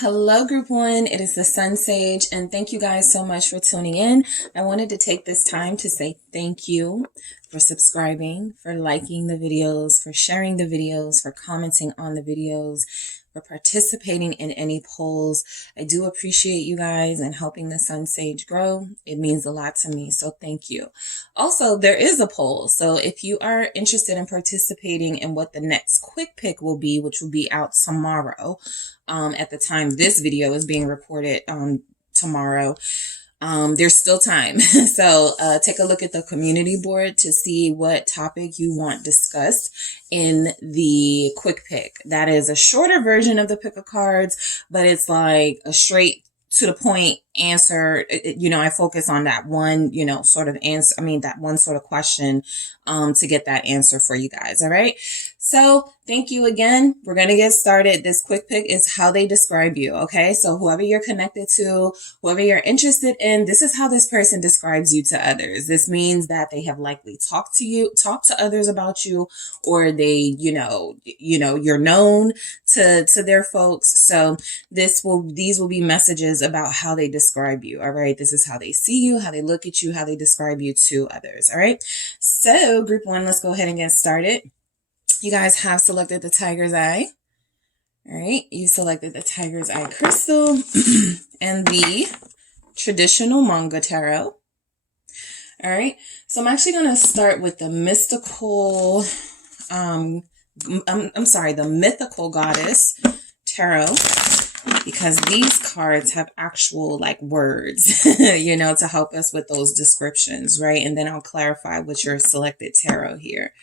Hello, Group One. It is the SunSage, and thank you guys so much for tuning in. I wanted to take this time to say thank you for subscribing, for liking the videos, for sharing the videos, for commenting on the videos, for participating in any polls. I do appreciate you guys and helping the SunSage grow. It means a lot to me, so thank you. Also, there is a poll, so if you are interested in participating in what the next quick pick will be, which will be out tomorrow, at the time this video is being recorded tomorrow, there's still time. So take a look at the community board to see what topic you want discussed in the quick pick. That is a shorter version of the pick of cards, but it's like a straight to the point answer. I focus on that one, sort of answer. That one sort of question to get that answer for you guys. All right. So thank you again. We're going to get started. This quick pick is how they describe you. Okay. So whoever you're connected to, whoever you're interested in, this is how this person describes you to others. This means that they have likely talked to others about you, or they, you're known to their folks. So these will be messages about how they describe you. All right. This is how they see you, how they look at you, how they describe you to others. All right. So Group One, let's go ahead and get started. You guys have selected the Tiger's Eye. All right. You selected the Tiger's Eye crystal and the traditional manga tarot. All right. So I'm actually going to start with the mystical, the mythical goddess tarot, because these cards have actual words, to help us with those descriptions, right? And then I'll clarify with your selected tarot here.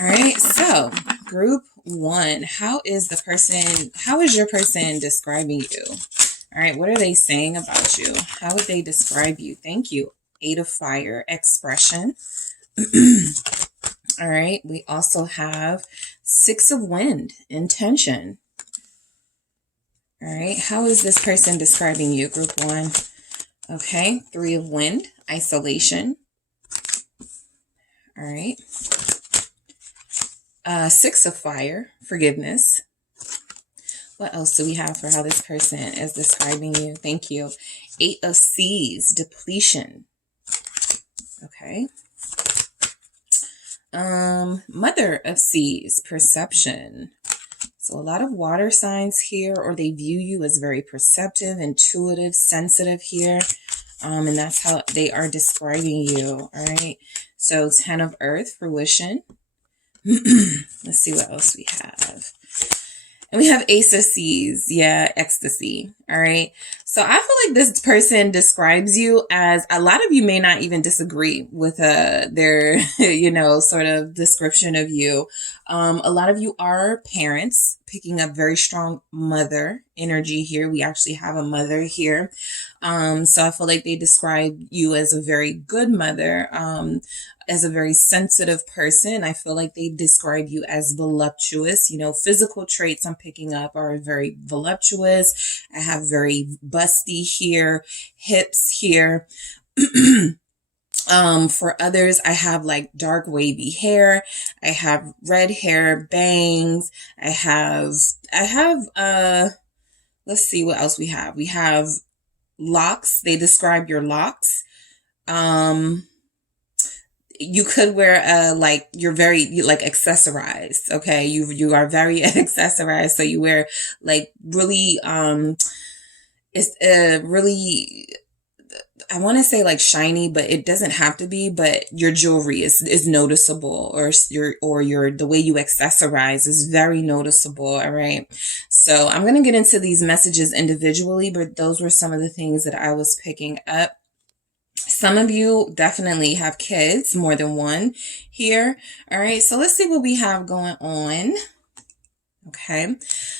All right, so Group One, how is your person describing you? All right, what are they saying about you? How would they describe you? Thank you. 8 of Fire, expression. All right, we also have 6 of Wind, intention. All right, how is this person describing you, Group One? Okay, 3 of Wind, isolation. All right. 6 of Fire, forgiveness. What else do we have for how this person is describing you? Thank you. 8 of Seas, depletion. Okay. Mother of Seas, perception. So a lot of water signs here, or they view you as very perceptive, intuitive, sensitive here. And that's how they are describing you. All right. So 10 of Earth, fruition. Let's see what else we have. And we have Ace of Seas. Yeah, ecstasy. All right. So I feel like this person describes you as, a lot of you may not even disagree with their, sort of description of you. A lot of you are parents, picking up very strong mother energy here. We actually have a mother here. So I feel like they describe you as a very good mother, as a very sensitive person. I feel like they describe you as voluptuous. Physical traits I'm picking up are very voluptuous. I have very busty here, hips here. For others, I have dark wavy hair. I have red hair, bangs. I have, let's see what else we have. We have locks. They describe your locks. You could wear you're very accessorized. Okay. You are very accessorized. So you wear really, it's really, I want to say shiny, but it doesn't have to be, but your jewelry is noticeable, or the way you accessorize is very noticeable. All right. So I'm going to get into these messages individually, but those were some of the things that I was picking up. Some of you definitely have kids, more than one here. All right. So let's see what we have going on. Okay.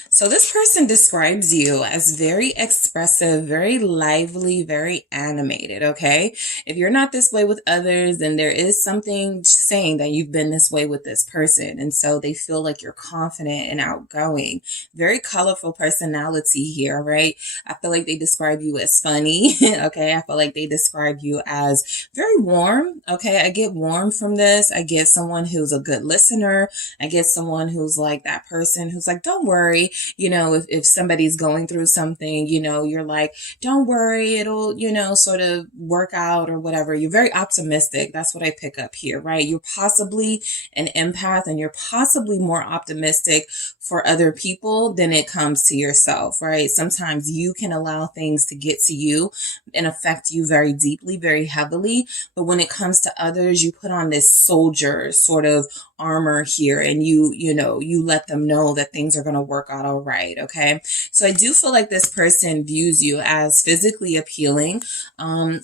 So this person describes you as very expressive, very lively, very animated. Okay. If you're not this way with others, then there is something saying that you've been this way with this person. And so they feel like you're confident and outgoing, very colorful personality here. Right. I feel like they describe you as funny. Okay. I feel like they describe you as very warm. Okay. I get warm from this. I get someone who's a good listener. I get someone who's like that person who's like, don't worry. you know, if somebody's going through something, you know, you're like, don't worry, it'll, you know, sort of work out or whatever. You're very optimistic. That's what I pick up here, right? You're possibly an empath, and you're possibly more optimistic for other people than it comes to yourself, right? Sometimes you can allow things to get to you and affect you very deeply, very heavily. But when it comes to others, you put on this soldier sort of armor here, and you know, you let them know that things are going to work out all right. Okay. So I do feel like this person views you as physically appealing.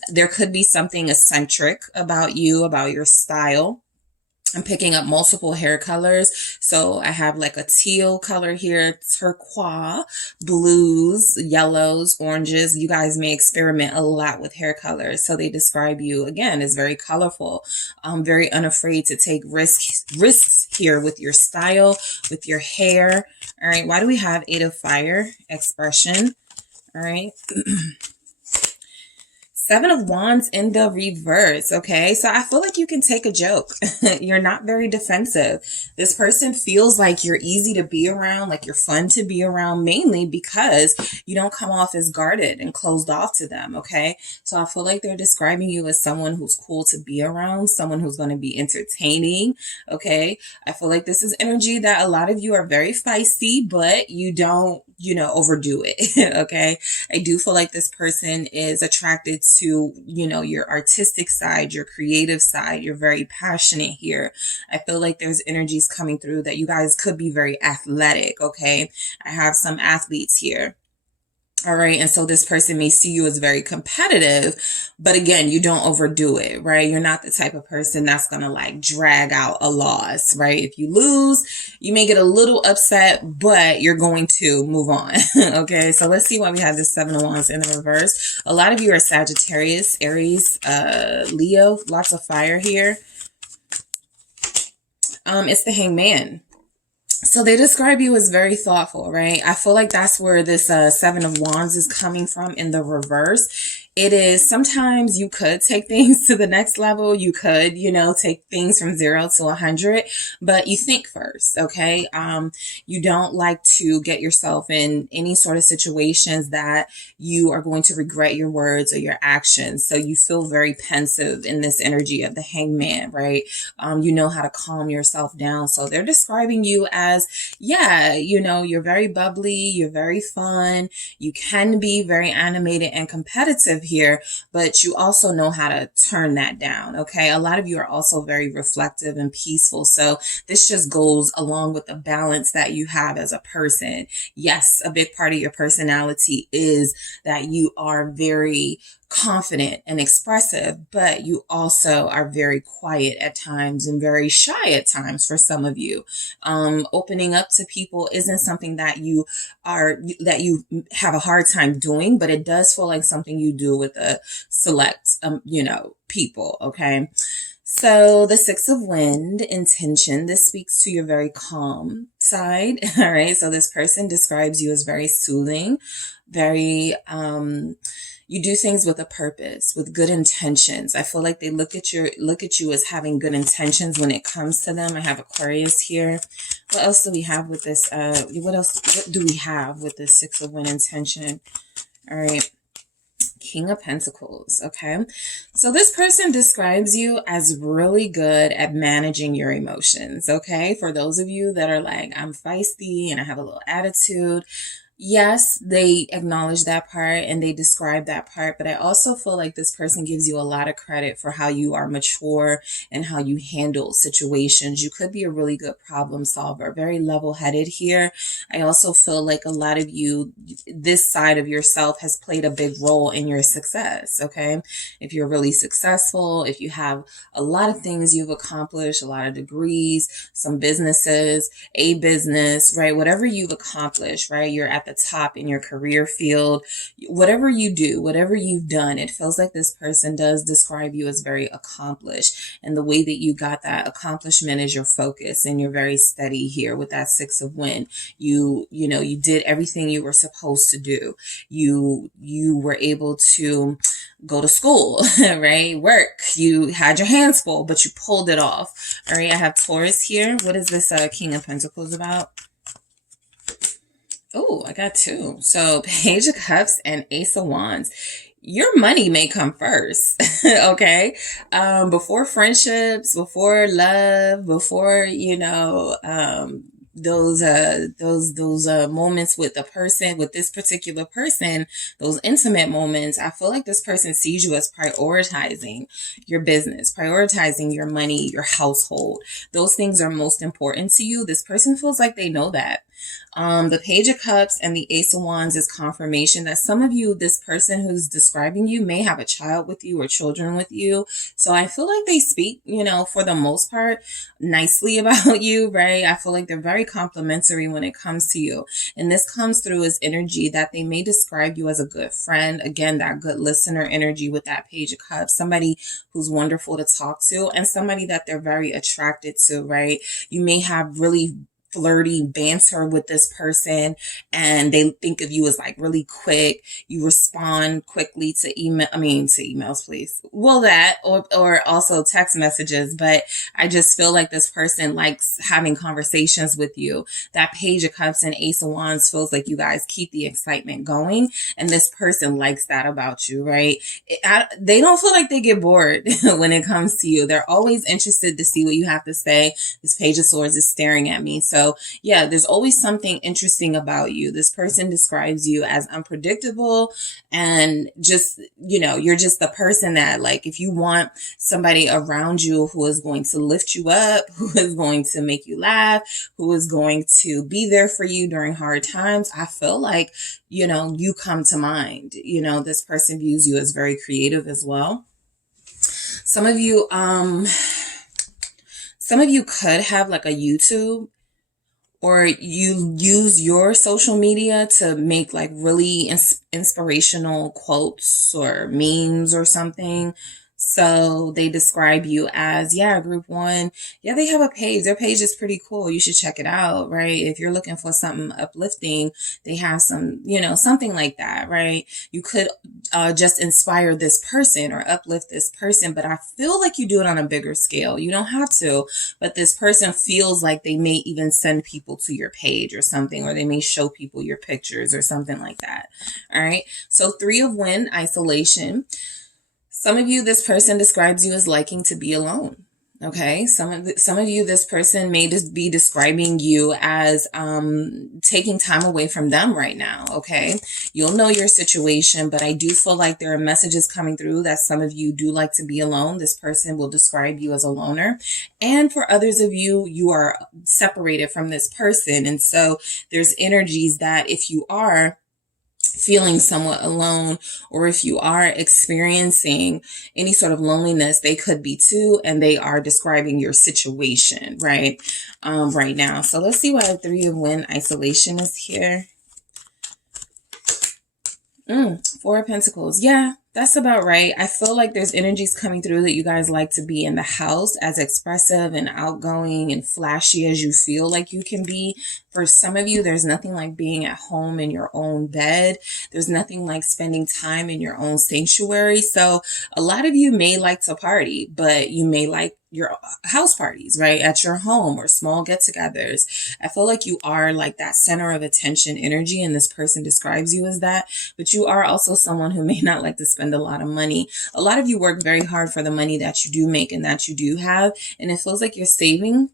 There could be something eccentric about you, about your style. I'm picking up multiple hair colors. So I have like a teal color here, turquoise, blues, yellows, oranges. You guys may experiment a lot with hair colors. So they describe you, again, as very colorful, very unafraid to take risks here with your style, with your hair. All right. Why do we have Eight of Fire? Expression. All right. Seven of Wands in the reverse, okay? So I feel like you can take a joke. You're not very defensive. This person feels like you're easy to be around, like you're fun to be around, mainly because you don't come off as guarded and closed off to them, okay? So I feel like they're describing you as someone who's cool to be around, someone who's going to be entertaining, okay? I feel like this is energy that a lot of you are very feisty, but you don't, you know, overdo it, okay? I do feel like this person is attracted to, you know, your artistic side, your creative side. You're very passionate here. I feel like there's energies coming through that you guys could be very athletic, okay? I have some athletes here. All right. And so this person may see you as very competitive, but again, you don't overdo it, right? You're not the type of person that's going to like drag out a loss, right? If you lose, you may get a little upset, but you're going to move on. Okay. So let's see why we have this Seven of Wands in the reverse. A lot of you are Sagittarius, Aries, Leo, lots of fire here. It's the Hangman. So they describe you as very thoughtful, right? I feel like that's where this Seven of Wands is coming from in the reverse. It is sometimes you could take things to the next level. You could, you know, take things from 0 to 100, but you think first, okay? You don't like to get yourself in any sort of situations that you are going to regret your words or your actions. So you feel very pensive in this energy of the Hangman, right? You know how to calm yourself down. So they're describing you as, yeah, you know, you're very bubbly, you're very fun, you can be very animated and competitive here, but you also know how to turn that down, okay? A lot of you are also very reflective and peaceful. So this just goes along with the balance that you have as a person. Yes, a big part of your personality is that you are very confident and expressive, but you also are very quiet at times and very shy at times for some of you. Opening up to people isn't something that you have a hard time doing, but it does feel like something you do with a select, you know, people. Okay. So the Six of Wind, intention, this speaks to your very calm side. All right. So this person describes you as very soothing, very, you do things with a purpose, with good intentions. I feel like they look at you as having good intentions when it comes to them. I have Aquarius here. What else do we have with this? What do we have with this Six of Wind intention? All right. King of Pentacles. Okay. So this person describes you as really good at managing your emotions. Okay. For those of you that are like, I'm feisty and I have a little attitude. Yes, they acknowledge that part and they describe that part, but I also feel like this person gives you a lot of credit for how you are mature and how you handle situations. You could be a really good problem solver, very level-headed here. I also feel like a lot of you, this side of yourself has played a big role in your success, okay? If you're really successful, if you have a lot of things you've accomplished, a lot of degrees, some businesses, a business, right? Whatever you've accomplished, right? You're at the top in your career field, whatever you do, whatever you've done, it feels like this person does describe you as very accomplished. And the way that you got that accomplishment is your focus, and you're very steady here with that Six of Wind. You did everything you were supposed to do. You were able to go to school, right? Work. You had your hands full, but you pulled it off. All right. I have Taurus here. What is this King of Pentacles about? Oh, I got two. So Page of Cups and Ace of Wands. Your money may come first. Okay. Before friendships, before love, before, those moments with a person, with this particular person, those intimate moments, I feel like this person sees you as prioritizing your business, prioritizing your money, your household. Those things are most important to you. This person feels like they know that. The Page of Cups and the Ace of Wands is confirmation that some of you, this person who's describing you, may have a child with you or children with you. So I feel like they speak, for the most part, nicely about you, right? I feel like they're very complimentary when it comes to you. And this comes through as energy that they may describe you as a good friend. Again, that good listener energy with that Page of Cups, somebody who's wonderful to talk to and somebody that they're very attracted to, right? You may have really flirty banter with this person and they think of you as like really quick. You respond quickly to emails, please. Well, that or also text messages, but I just feel like this person likes having conversations with you. That Page of Cups and Ace of Wands feels like you guys keep the excitement going and this person likes that about you, right? They don't feel like they get bored when it comes to you. They're always interested to see what you have to say. This Page of Swords is staring at me. So yeah, there's always something interesting about you. This person describes you as unpredictable and just, you're just the person that, like, if you want somebody around you who is going to lift you up, who is going to make you laugh, who is going to be there for you during hard times, I feel like, you come to mind. This person views you as very creative as well. Some of you could have like a YouTube, or you use your social media to make like really inspirational quotes or memes or something. So they describe you as, group one. Yeah, they have a page. Their page is pretty cool. You should check it out, right? If you're looking for something uplifting, they have some, something like that, right? You could just inspire this person or uplift this person, but I feel like you do it on a bigger scale. You don't have to, but this person feels like they may even send people to your page or something, or they may show people your pictures or something like that. All right. So 3 of Wind, isolation. Some of you, this person describes you as liking to be alone. Okay. Some of you, this person may just be describing you as taking time away from them right now. Okay. You'll know your situation, but I do feel like there are messages coming through that some of you do like to be alone. This person will describe you as a loner. And for others of you, you are separated from this person. And so there's energies that if you are feeling somewhat alone, or if you are experiencing any sort of loneliness, they could be too, and they are describing your situation right now. So let's see why 3 of Wind, isolation is here. 4 of Pentacles. Yeah, that's about right. I feel like there's energies coming through that you guys like to be in the house, as expressive and outgoing and flashy as you feel like you can be. For some of you, there's nothing like being at home in your own bed. There's nothing like spending time in your own sanctuary. So a lot of you may like to party, but you may like your house parties, right? At your home, or small get-togethers. I feel like you are like that center of attention energy, and this person describes you as that, but you are also someone who may not like to spend a lot of money. A lot of you work very hard for the money that you do make and that you do have, and it feels like you're saving.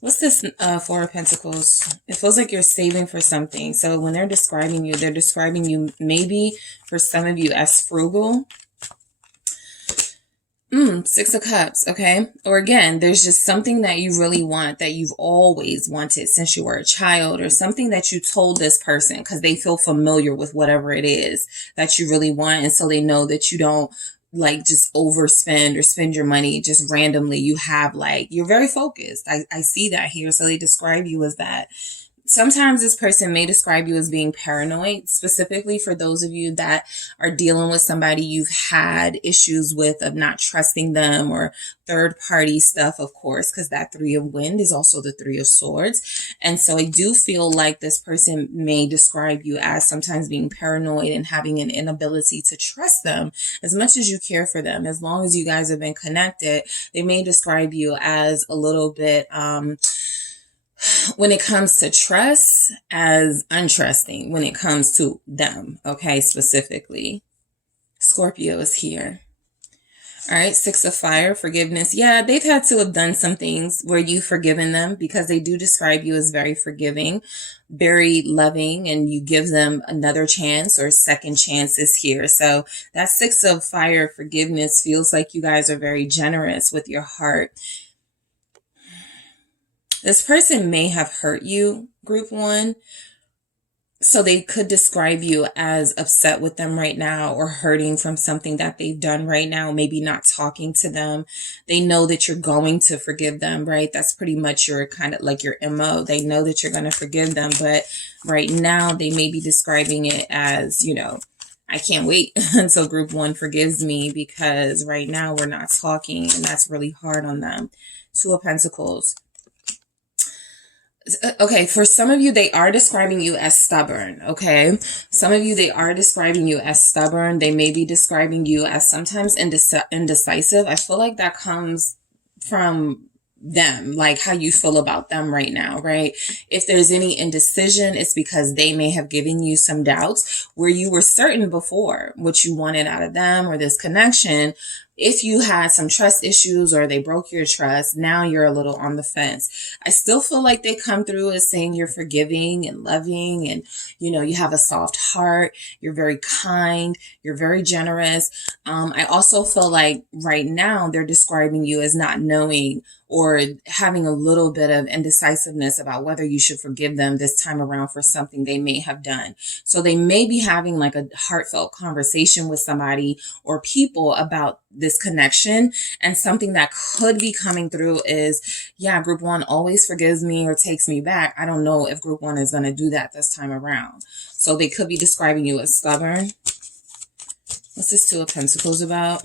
What's this 4 of Pentacles? It feels like you're saving for something. So when they're describing you maybe for some of you as frugal. 6 of Cups, okay? Or again, there's just something that you really want, that you've always wanted since you were a child, or something that you told this person because they feel familiar with whatever it is that you really want. And so they know that you don't like just overspend or spend your money just randomly. You have like, you're very focused. I see that here. So they describe you as that. Sometimes this person may describe you as being paranoid, specifically for those of you that are dealing with somebody you've had issues with, of not trusting them, or third party stuff, of course, because that 3 of Wind is also the 3 of Swords. And so I do feel like this person may describe you as sometimes being paranoid and having an inability to trust them as much as you care for them. As long as you guys have been connected, they may describe you as a little bit, when it comes to trust as untrusting when it comes to them. Okay, specifically. Scorpio is here. All right, Six of Fire, forgiveness. Yeah, they've had to have done some things where you've forgiven them, because they do describe you as very forgiving, very loving, and you give them another chance or second chances here. So that Six of Fire, forgiveness, feels like you guys are very generous with your heart. This person may have hurt you, group one. So they could describe you as upset with them right now, or hurting from something that they've done right now, maybe not talking to them. They know that you're going to forgive them, right? That's pretty much your kind of like your MO. They know that you're going to forgive them, but right now they may be describing it as, you know, I can't wait until group one forgives me, because right now we're not talking, and that's really hard on them. Two of Pentacles. Okay, for some of you, they are describing you as stubborn, okay? Some of you, they are describing you as stubborn. They may be describing you as sometimes indecisive. I feel like that comes from them, like how you feel about them right now, right? If there's any indecision, it's because they may have given you some doubts where you were certain before what you wanted out of them or this connection. If you had some trust issues or they broke your trust, now you're a little on the fence. I still feel like they come through as saying you're forgiving and loving, and, you know, you have a soft heart. You're very kind. You're very generous. I also feel like right now they're describing you as not knowing or having a little bit of indecisiveness about whether you should forgive them this time around for something they may have done. So they may be having like a heartfelt conversation with somebody or people about this connection, and something that could be coming through is, yeah, group one always forgives me or takes me back. I don't know if group one is going to do that this time around. So they could be describing you as stubborn. What's this Two of Pentacles about?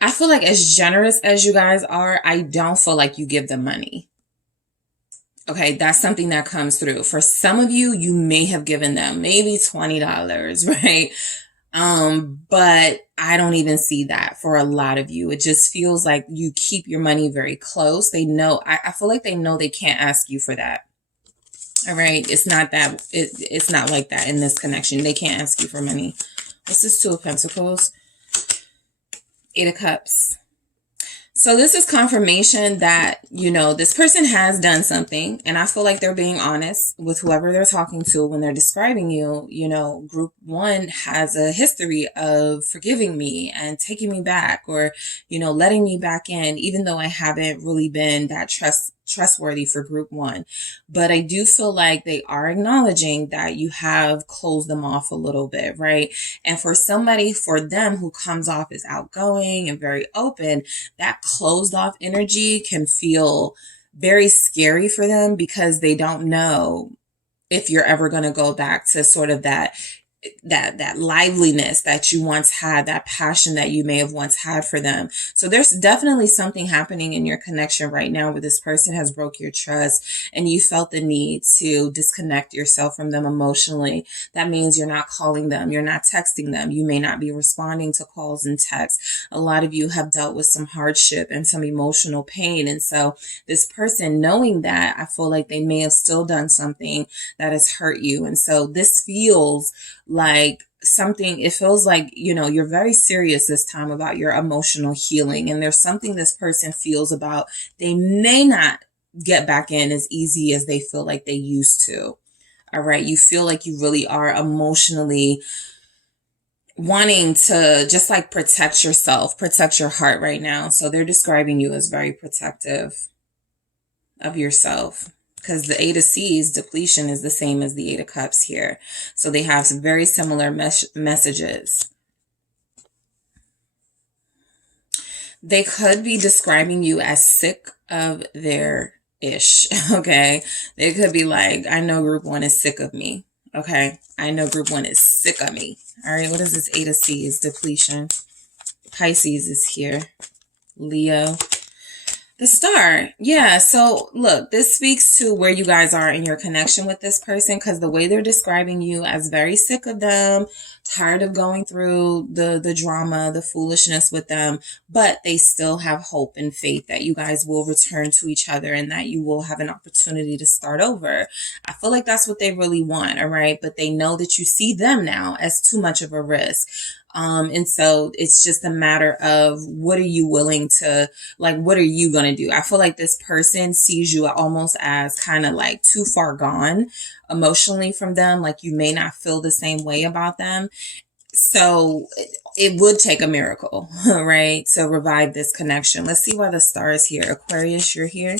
I feel like as generous as you guys are, I don't feel like you give them money. Okay, that's something that comes through. For some of you, you may have given them maybe $20, right? But I don't even see that for a lot of you. It just feels like you keep your money very close. They know, I feel like they know they can't ask you for that. All right. It's not that, it's not like that in this connection. They can't ask you for money. What's this Two of Pentacles? Eight of Cups. So this is confirmation that, you know, this person has done something, and I feel like they're being honest with whoever they're talking to when they're describing you. You know, group one has a history of forgiving me and taking me back, or, you know, letting me back in, even though I haven't really been that trustworthy for group one. But I do feel like they are acknowledging that you have closed them off a little bit, right? And for somebody, for them who comes off as outgoing and very open, that closed off energy can feel very scary for them, because they don't know if you're ever going to go back to sort of that liveliness that you once had, that passion that you may have once had for them. So there's definitely something happening in your connection right now where this person has broke your trust and you felt the need to disconnect yourself from them emotionally. That means you're not calling them, you're not texting them, you may not be responding to calls and texts. A lot of you have dealt with some hardship and some emotional pain. And so this person, knowing that, I feel like they may have still done something that has hurt you. And so this feels like something, it feels like, you know, you're very serious this time about your emotional healing. And there's something this person feels about, they may not get back in as easy as they feel like they used to. All right. You feel like you really are emotionally wanting to just like protect yourself, protect your heart right now. So they're describing you as very protective of yourself. Because the Eight of Seas, depletion, is the same as the Eight of Cups here. So they have some very similar messages. They could be describing you as sick of their ish, okay? They could be like, I know group one is sick of me, okay? I know group one is sick of me. All right, what is this Eight of Seas? Depletion. Pisces is here. Leo. The star. Yeah. So look, this speaks to where you guys are in your connection with this person, because the way they're describing you as very sick of them, tired of going through the drama, the foolishness with them, but they still have hope and faith that you guys will return to each other and that you will have an opportunity to start over. I feel like that's what they really want. All right. But they know that you see them now as too much of a risk. And so it's just a matter of what are you willing to, like, what are you going to do? I feel like this person sees you almost as kind of like too far gone emotionally from them. Like you may not feel the same way about them. So it would take a miracle, right, to revive this connection. Let's see why the star is here. Aquarius, you're here.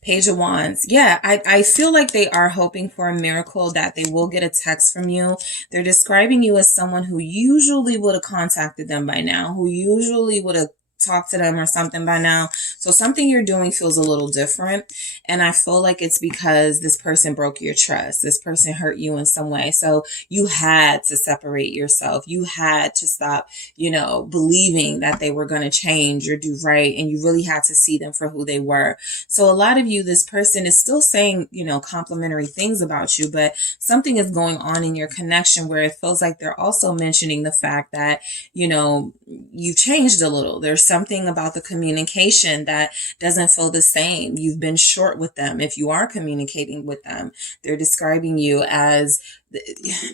Page of Wands. Yeah, I feel like they are hoping for a miracle, that they will get a text from you. They're describing you as someone who usually would have contacted them by now, who usually would have talked to them or something by now. So something you're doing feels a little different. And I feel like it's because this person broke your trust. This person hurt you in some way. So you had to separate yourself. You had to stop, believing that they were going to change or do right. And you really had to see them for who they were. So a lot of you, this person is still saying, complimentary things about you, but something is going on in your connection where it feels like they're also mentioning the fact that, you've changed a little. There's something about the communication that doesn't feel the same. You've been short with them. If you are communicating with them, they're describing you as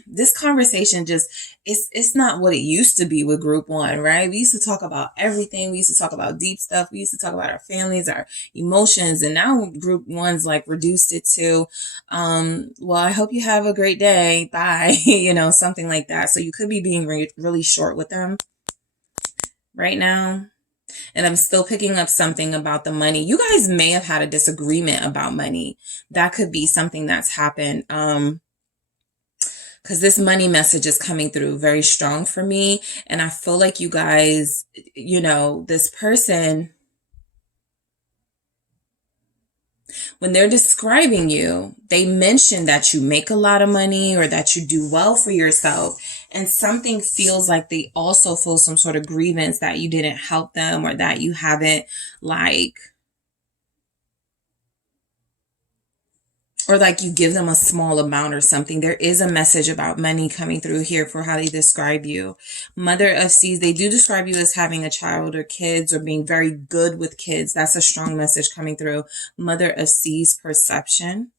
this conversation just, it's not what it used to be with group one, right? We used to talk about everything. We used to talk about deep stuff. We used to talk about our families, our emotions, and now group one's like reduced it to, well, I hope you have a great day. Bye. Something like that. So you could be being really short with them right now. And I'm still picking up something about the money. You guys may have had a disagreement about money. That could be something that's happened. Because this money message is coming through very strong for me. And I feel like you guys, this person, when they're describing you, they mention that you make a lot of money or that you do well for yourself. And something feels like they also feel some sort of grievance that you didn't help them or that you haven't or like you give them a small amount or something. There is a message about money coming through here for how they describe you. Mother of Seas, they do describe you as having a child or kids or being very good with kids. That's a strong message coming through. Mother of Seas, perception.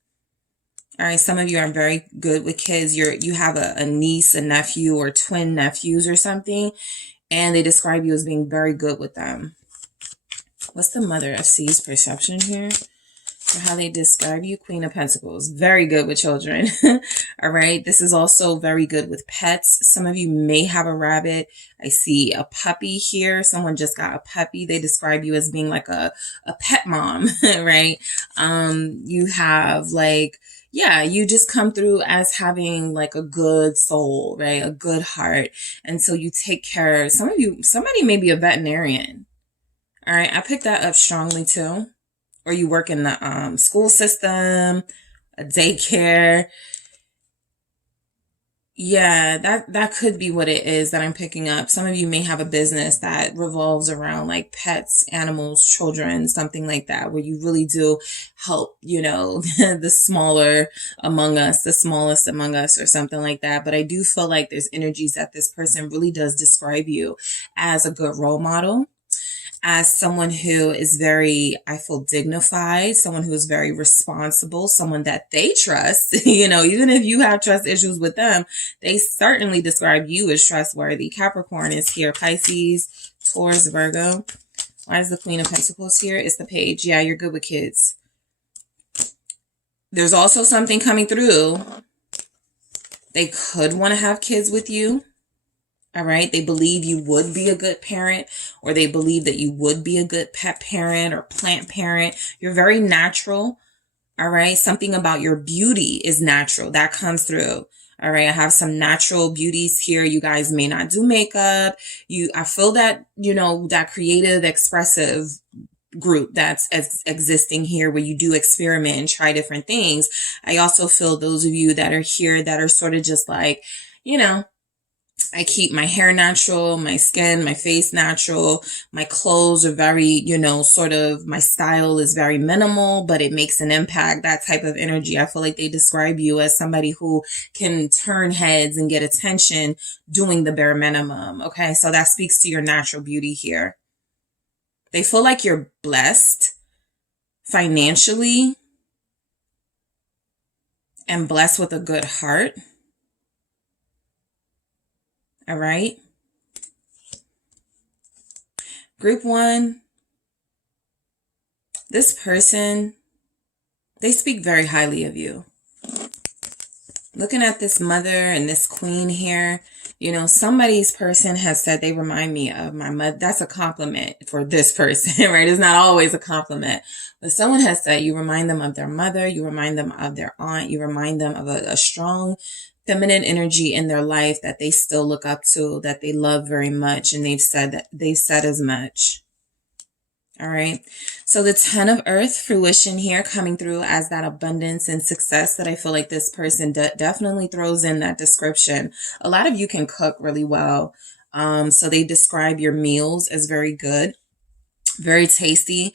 All right, some of you are very good with kids. You have a niece, a nephew, or twin nephews or something, and they describe you as being very good with them. What's the Mother of Seas perception here? For how they describe you? Queen of Pentacles. Very good with children. All right, this is also very good with pets. Some of you may have a rabbit. I see a puppy here. Someone just got a puppy. They describe you as being like a pet mom, right? You have you just come through as having like a good soul, right? A good heart. And so you take care. Somebody may be a veterinarian. All right. I picked that up strongly too. Or you work in the school system, a daycare. Yeah, that could be what it is that I'm picking up. Some of you may have a business that revolves around like pets, animals, children, something like that, where you really do help, the smaller among us, the smallest among us or something like that. But I do feel like there's energies that this person really does describe you as a good role model, as someone who is very, I feel, dignified, someone who is very responsible, someone that they trust, even if you have trust issues with them, they certainly describe you as trustworthy. Capricorn is here. Pisces, Taurus, Virgo. Why is the Queen of Pentacles here? It's the Page. Yeah, you're good with kids. There's also something coming through. They could want to have kids with you. All right. They believe you would be a good parent, or they believe that you would be a good pet parent or plant parent. You're very natural. All right. Something about your beauty is natural. That comes through. All right. I have some natural beauties here. You guys may not do makeup. I feel that, that creative, expressive group that's existing here where you do experiment and try different things. I also feel those of you that are here that are sort of just like, I keep my hair natural, my skin, my face natural. My clothes are very, you know, sort of, my style is very minimal, but it makes an impact. That type of energy. I feel like they describe you as somebody who can turn heads and get attention doing the bare minimum. Okay, so that speaks to your natural beauty here. They feel like you're blessed financially and blessed with a good heart. All right. Group 1, this person, they speak very highly of you. Looking at this mother and this queen here, you know, somebody's person has said they remind me of my mother. That's a compliment for this person, right? It's not always a compliment. But someone has said you remind them of their mother, you remind them of their aunt, you remind them of a strong feminine energy in their life that they still look up to, that they love very much. And they've said as much. All right. So the 10 of Earth fruition here coming through as that abundance and success that I feel like this person definitely throws in that description. A lot of you can cook really well. So they describe your meals as very good, very tasty.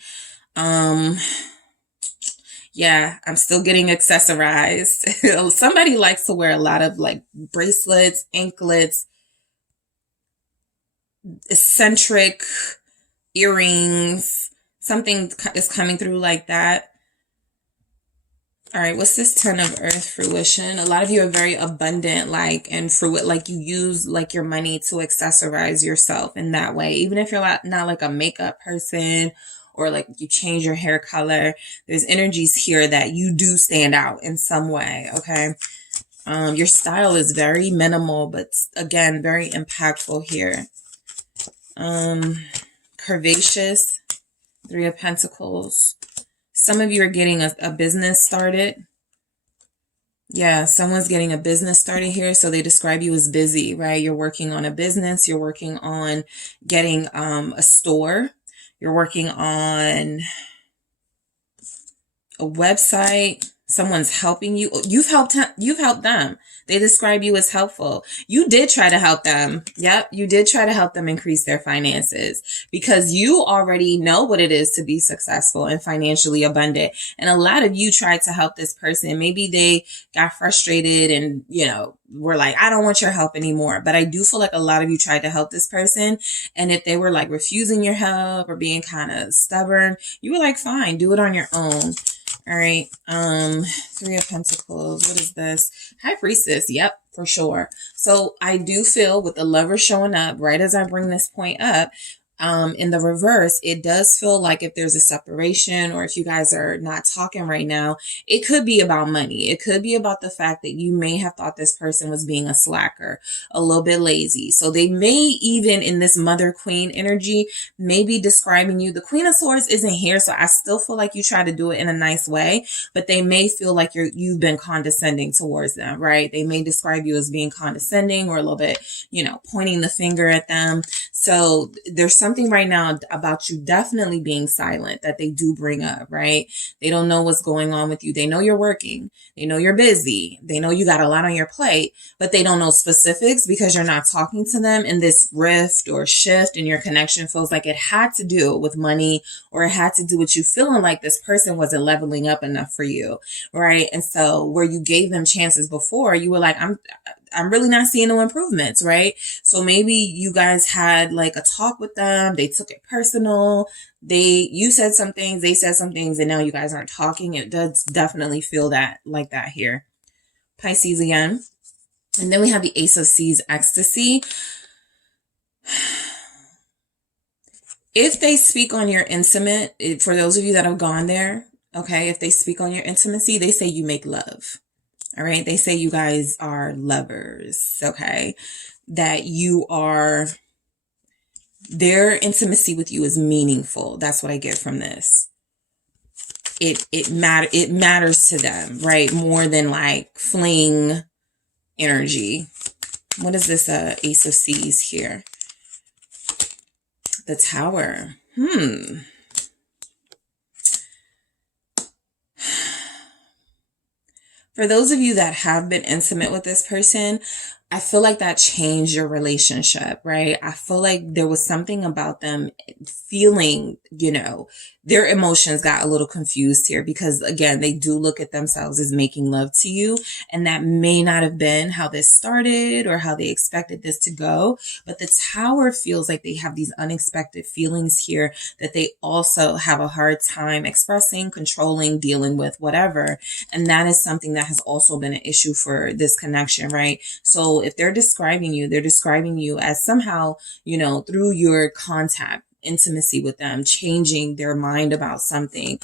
Yeah, I'm still getting accessorized. Somebody likes to wear a lot of like bracelets, anklets, eccentric earrings. Something is coming through like that. All right, what's this 10 of Earth fruition? A lot of you are very abundant, like, and fruit, like you use like your money to accessorize yourself in that way. Even if you're not like a makeup person, or like you change your hair color, there's energies here that you do stand out in some way, okay? Your style is very minimal, but again, very impactful here. Curvaceous, 3 of Pentacles. Some of you are getting a business started. Yeah, someone's getting a business started here. So they describe you as busy, right? You're working on a business. You're working on getting a store. You're working on a website. Someone's helping you. You've helped them. They describe you as helpful. You did try to help them. Yep. You did try to help them increase their finances because you already know what it is to be successful and financially abundant. And a lot of you tried to help this person. Maybe they got frustrated and, you know, were like, I don't want your help anymore. But I do feel like a lot of you tried to help this person. And if they were like refusing your help or being kind of stubborn, you were like, fine, do it on your own. All right. 3 of Pentacles. What is this? High Priestess. Yep, for sure. So I do feel with the Lover showing up right as I bring this point up, in the reverse, it does feel like if there's a separation or if you guys are not talking right now, it could be about money. It could be about the fact that you may have thought this person was being a slacker, a little bit lazy. So they may even in this Mother Queen energy, maybe describing you. The Queen of Swords isn't here, so I still feel like you try to do it in a nice way, but they may feel like you've been condescending towards them, right? They may describe you as being condescending or a little bit, you know, pointing the finger at them. So there's something right now about you definitely being silent that they do bring up, right? They don't know what's going on with you. They know you're working. They know you're busy. They know you got a lot on your plate, but they don't know specifics because you're not talking to them. And this rift or shift in your connection feels like it had to do with money, or it had to do with you feeling like this person wasn't leveling up enough for you, right? And so where you gave them chances before, you were like, I'm really not seeing no improvements, right? So maybe you guys had like a talk with them. They took it personal. You said some things, they said some things, and now you guys aren't talking. It does definitely feel that like that here. Pisces again. And then we have the Ace of Seas, ecstasy. If they speak on your intimate, for those of you that have gone there, okay, if they speak on your intimacy, they say you make love. All right. They say you guys are lovers. Okay. That their intimacy with you is meaningful. That's what I get from this. It matters to them, right? More than like fling energy. What is this Ace of Seas here? The Tower. For those of you that have been intimate with this person, I feel like that changed your relationship, right? I feel like there was something about them feeling, their emotions got a little confused here because, again, they do look at themselves as making love to you. And that may not have been how this started or how they expected this to go. But the Tower feels like they have these unexpected feelings here that they also have a hard time expressing, controlling, dealing with, whatever. And that is something that has also been an issue for this connection, right? So if they're describing you as somehow, through your contact, intimacy with them, changing their mind about something,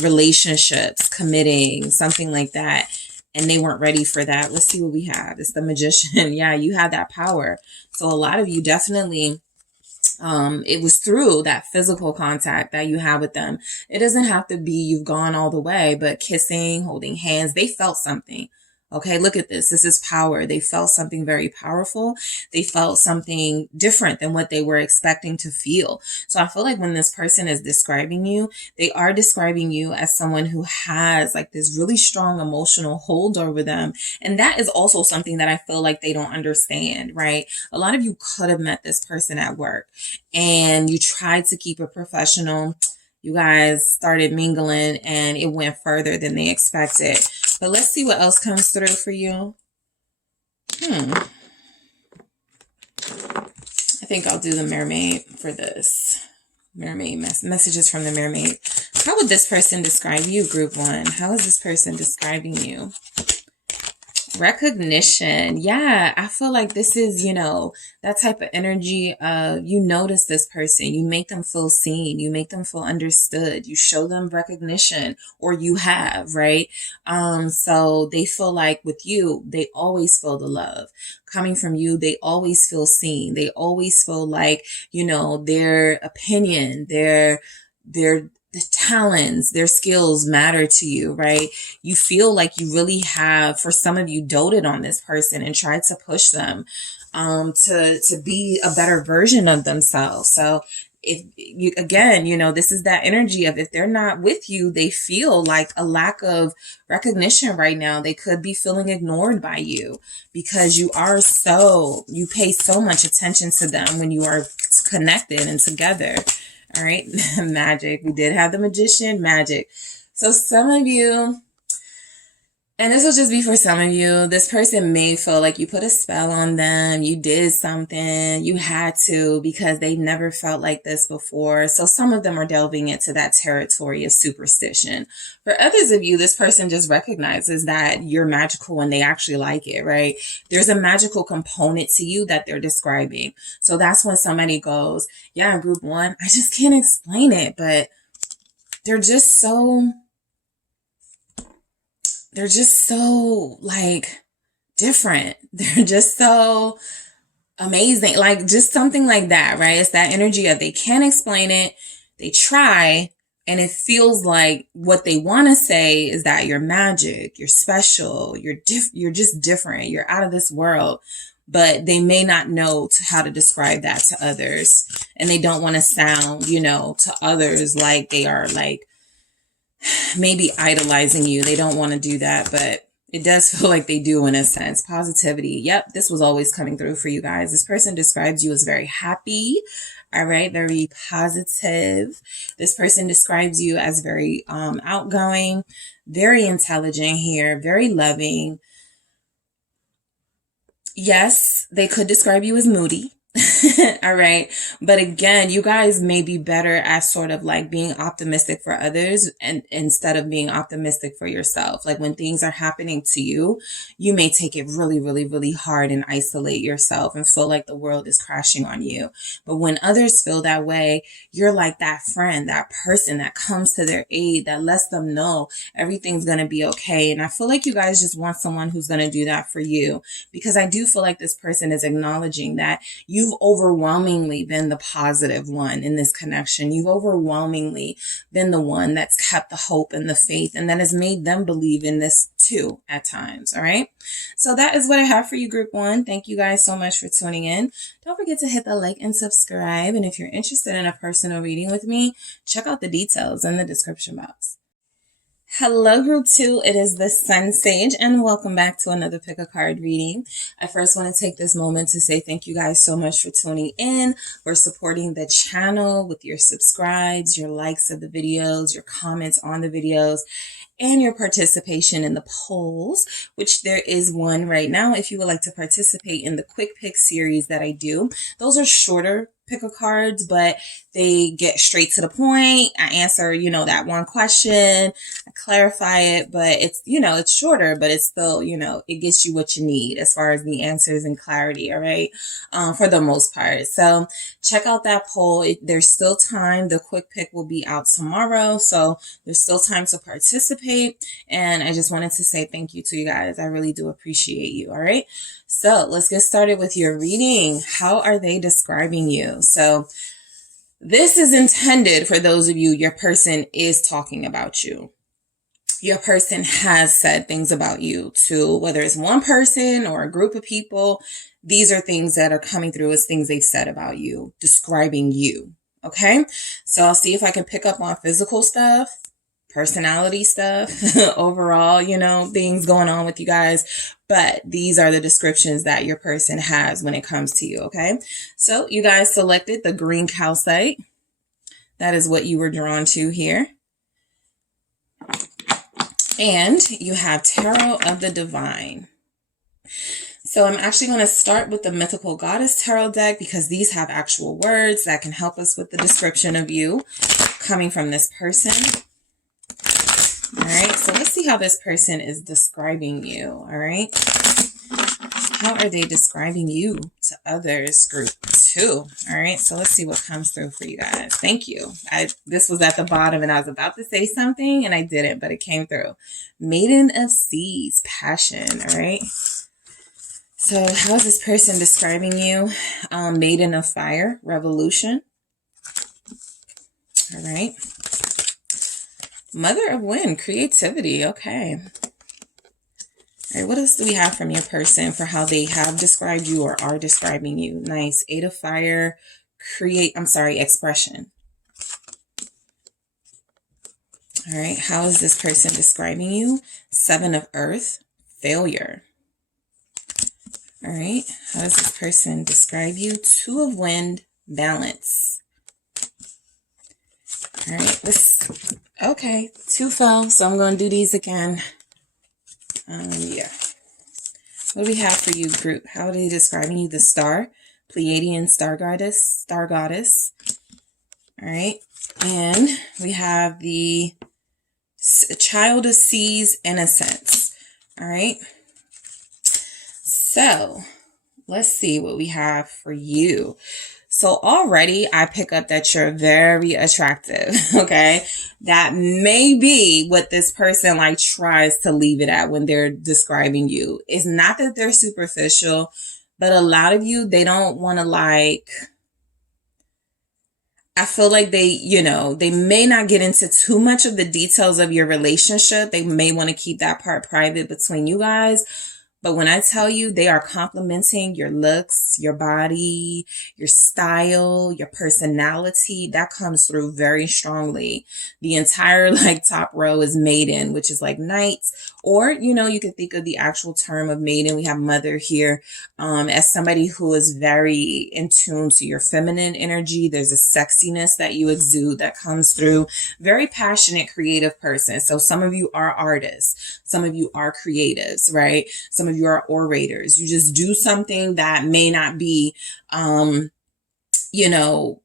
relationships, committing, something like that. And they weren't ready for that. Let's see what we have. It's the Magician. Yeah, you have that power. So a lot of you definitely, it was through that physical contact that you have with them. It doesn't have to be you've gone all the way, but kissing, holding hands, they felt something. Okay, look at this. This is power. They felt something very powerful. They felt something different than what they were expecting to feel. So I feel like when this person is describing you, they are describing you as someone who has like this really strong emotional hold over them. And that is also something that I feel like they don't understand, right? A lot of you could have met this person at work and you tried to keep it professional. You guys started mingling and it went further than they expected. But let's see what else comes through for you. I think I'll do the mermaid for this. Mermaid messages from the mermaid. How would this person describe you, group 1? How is this person describing you? Recognition. Yeah, I feel like this is, that type of energy of you notice this person, you make them feel seen, you make them feel understood, you show them recognition, or you have, right? So they feel like with you, they always feel the love coming from you. They always feel seen. They always feel like, their opinion, their the talents, their skills matter to you, right? You feel like you really have, for some of you, doted on this person and tried to push them to be a better version of themselves. So if you, again, this is that energy of if they're not with you, they feel like a lack of recognition right now. They could be feeling ignored by you because you pay so much attention to them when you are connected and together. All right, magic. We did have the Magician, magic. So some of you, and this will just be for some of you, this person may feel like you put a spell on them. You did something. You had to because they never felt like this before. So some of them are delving into that territory of superstition. For others of you, this person just recognizes that you're magical and they actually like it, right? There's a magical component to you that they're describing. So that's when somebody goes, yeah, group 1, I just can't explain it, but they're just so like different. They're just so amazing. Like just something like that, right? It's that energy of they can't explain it. They try and it feels like what they want to say is that you're magic, you're special, you're just different. You're out of this world, but they may not know how to describe that to others. And they don't want to sound, to others like they are like, maybe idolizing you. They don't want to do that, but it does feel like they do in a sense. Positivity. Yep, this was always coming through for you guys. This person describes you as very happy. All right, very positive. This person describes you as very outgoing, very intelligent here, very loving. Yes, they could describe you as moody. All right. But again, you guys may be better at sort of like being optimistic for others and instead of being optimistic for yourself. Like when things are happening to you, you may take it really, really, really hard and isolate yourself and feel like the world is crashing on you. But when others feel that way, you're like that friend, that person that comes to their aid, that lets them know everything's going to be okay. And I feel like you guys just want someone who's going to do that for you, because I do feel like this person is acknowledging that you've overwhelmingly been the positive one in this connection. You've overwhelmingly been the one that's kept the hope and the faith, and that has made them believe in this too at times. All right. So that is what I have for you, group 1. Thank you guys so much for tuning in. Don't forget to hit the like and subscribe. And if you're interested in a personal reading with me, check out the details in the description box. Hello, group 2. It is the Sun Sage, and welcome back to another pick a card reading. I first want to take this moment to say thank you guys so much for tuning in, for supporting the channel with your subscribes, your likes of the videos, your comments on the videos, and your participation in the polls, which there is one right now. If you would like to participate in the quick pick series that I do, those are shorter pick a cards, but they get straight to the point. I answer, that one question, I clarify it, but it's, it's shorter, but it's still, it gets you what you need as far as the answers and clarity. All right. For the most part. So check out that poll. There's still time. The quick pick will be out tomorrow. So there's still time to participate. And I just wanted to say thank you to you guys. I really do appreciate you. All right. So let's get started with your reading. How are they describing you? So this is intended for those of you, your person is talking about you. Your person has said things about you to, whether it's one person or a group of people. These are things that are coming through as things they've said about you, describing you. Okay. So I'll see if I can pick up on physical stuff, personality stuff, overall, things going on with you guys. But these are the descriptions that your person has when it comes to you. Okay. So you guys selected the green calcite. That is what you were drawn to here. And you have Tarot of the Divine. So I'm actually going to start with the Mythical Goddess Tarot deck because these have actual words that can help us with the description of you coming from this person. All right, so let's see how this person is describing you. All right. How are they describing you to others, group 2? All right, so let's see what comes through for you guys. Thank you. This was at the bottom and I was about to say something and I didn't, but it came through. Maiden of Seas, passion. All right. So how is this person describing you? Maiden of Fire, revolution. All right. Mother of Wind, creativity. Okay. All right, what else do we have from your person for how they have described you or are describing you? Nice. 8 of Fire, expression. All right, how is this person describing you? 7 of Earth, failure. All right, how does this person describe you? 2 of Wind, balance. All right, okay, 2 fell, so I'm going to do these again. Yeah. What do we have for you, group? How are they describing you? The Star, Pleiadian star goddess. All right. And we have the Child of Seas, innocence. All right. So let's see what we have for you. So already I pick up that you're very attractive, okay? That may be what this person tries to leave it at when they're describing you. It's not that they're superficial, but a lot of you, they don't want to I feel like they may not get into too much of the details of your relationship. They may want to keep that part private between you guys. But when I tell you they are complimenting your looks, your body, your style, your personality, that comes through very strongly. The entire top row is maiden, which is knights, or, you can think of the actual term of maiden. We have mother here as somebody who is very in tune to your feminine energy. There's a sexiness that you exude that comes through. Very passionate, creative person. So some of you are artists. Some of you are creatives, right? Some of you are orators. You just do something that may not be, you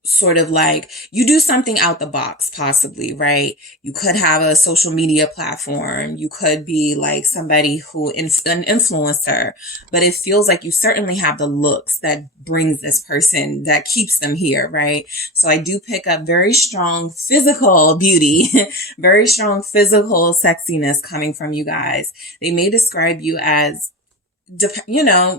do something out the box, possibly, right? You could have a social media platform. You could be somebody an influencer, but it feels like you certainly have the looks that brings this person, that keeps them here, right? So I do pick up very strong physical beauty, very strong physical sexiness coming from you guys. They may describe you as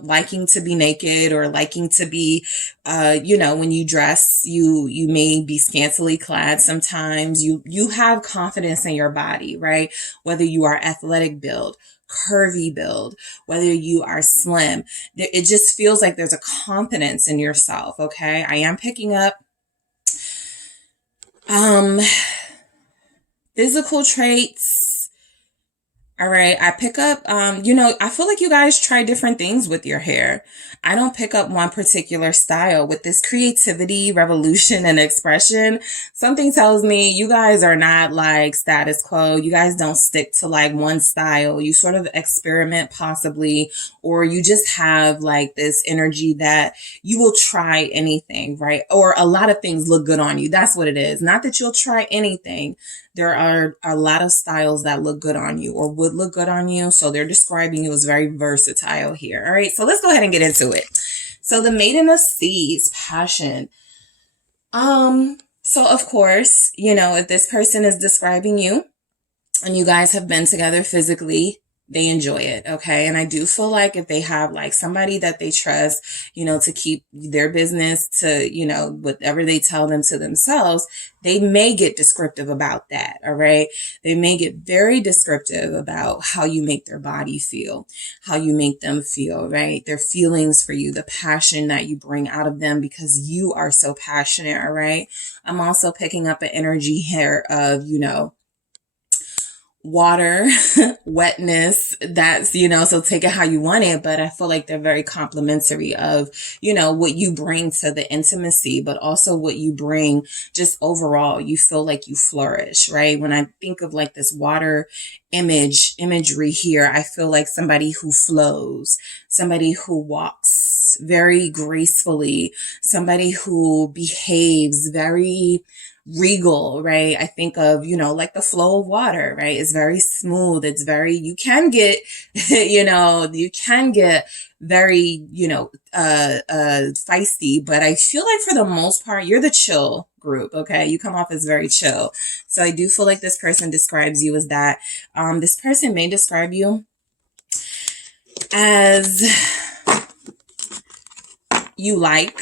liking to be naked or liking to be, when you dress, you may be scantily clad sometimes. You have confidence in your body, right? Whether you are athletic build, curvy build, whether you are slim, it just feels like there's a confidence in yourself. Okay. I am picking up, physical traits, All right. I pick up, you know, I feel like you guys try different things with your hair. I don't pick up one particular style. With this creativity, revolution, and expression, something tells me you guys are not like status quo. You guys don't stick to like one style. You sort of experiment possibly, or you just have like this energy that you will try anything, right? Or a lot of things look good on you. That's what it is. Not that you'll try anything. There are a lot of styles that look good on you or would look good on you. So they're describing you as very versatile here. All right. So let's go ahead and get into it. So the Maiden of Seas, passion. So of course, you know, if this person is describing you and you guys have been together physically, they enjoy it. Okay. And I do feel like if they have like somebody that they trust, you know, to keep their business to, you know, whatever they tell them to themselves, they may get descriptive about that. All right. They may get very descriptive about how you make their body feel, how you make them feel, right? Their feelings for you, the passion that you bring out of them because you are so passionate. All right. I'm also picking up an energy here of, you know, water, wetness, that's, you know, so take it how you want it. But I feel like they're very complimentary of, you know, what you bring to the intimacy, but also what you bring just overall. You feel like you flourish, right? When I think of like this water imagery here, I feel like somebody who flows, somebody who walks very gracefully, somebody who behaves very regal, right? I think of, you know, like the flow of water, right? It's very smooth. It's very, you can get, you know, you can get very, you know, feisty, but I feel like for the most part, you're the chill group. Okay. You come off as very chill. So I do feel like this person describes you as that. This person may describe you as you like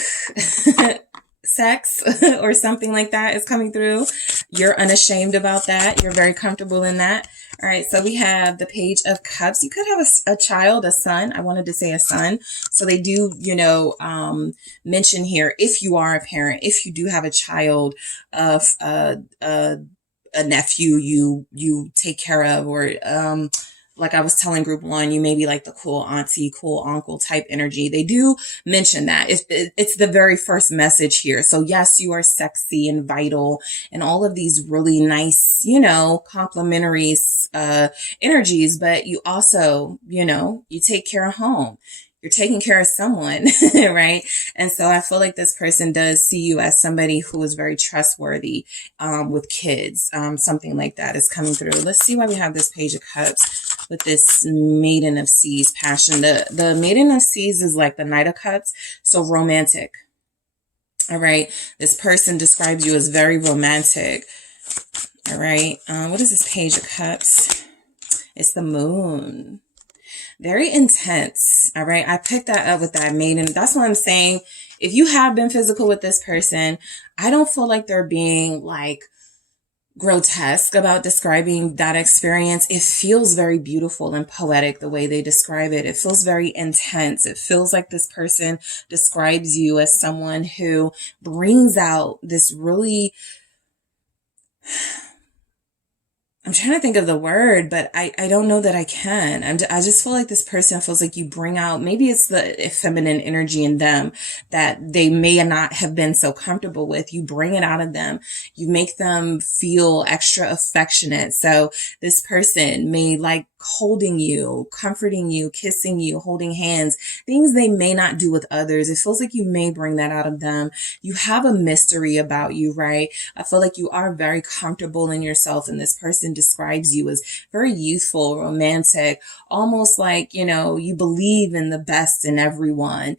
sex or something like that is coming through. You're unashamed about that. You're very comfortable in that. All right. So we have the Page of Cups. You could have a child, a son. I wanted to say a son. So they do, you know, mention here, if you are a parent, if you do have a child of, a nephew you take care of, or, like I was telling group one, you may be like the cool auntie, cool uncle type energy. They do mention that. It's the very first message here. So yes, you are sexy and vital and all of these really nice, you know, complimentary energies, but you also, you know, you take care of home. You're taking care of someone, right? And so I feel like this person does see you as somebody who is very trustworthy with kids. Something like that is coming through. Let's see why we have this Page of Cups with this Maiden of Seas passion. The Maiden of Seas is like the Knight of Cups, so romantic. All right. This person describes you as very romantic. All right. What is this Page of Cups? It's the Moon. Very intense. All right. I picked that up with that Maiden. That's what I'm saying. If you have been physical with this person, I don't feel like they're being like grotesque about describing that experience. It feels very beautiful and poetic the way they describe it. It feels very intense. It feels like this person describes you as someone who brings out this really, I'm trying to think of the word, but I don't know that I can. I just feel like this person feels like you bring out, maybe it's the feminine energy in them that they may not have been so comfortable with. You bring it out of them. You make them feel extra affectionate. So this person may like holding you, comforting you, kissing you, holding hands, things they may not do with others. It feels like you may bring that out of them. You have a mystery about you, right? I feel like you are very comfortable in yourself, and this person describes you as very youthful, romantic, almost like, you know, you believe in the best in everyone.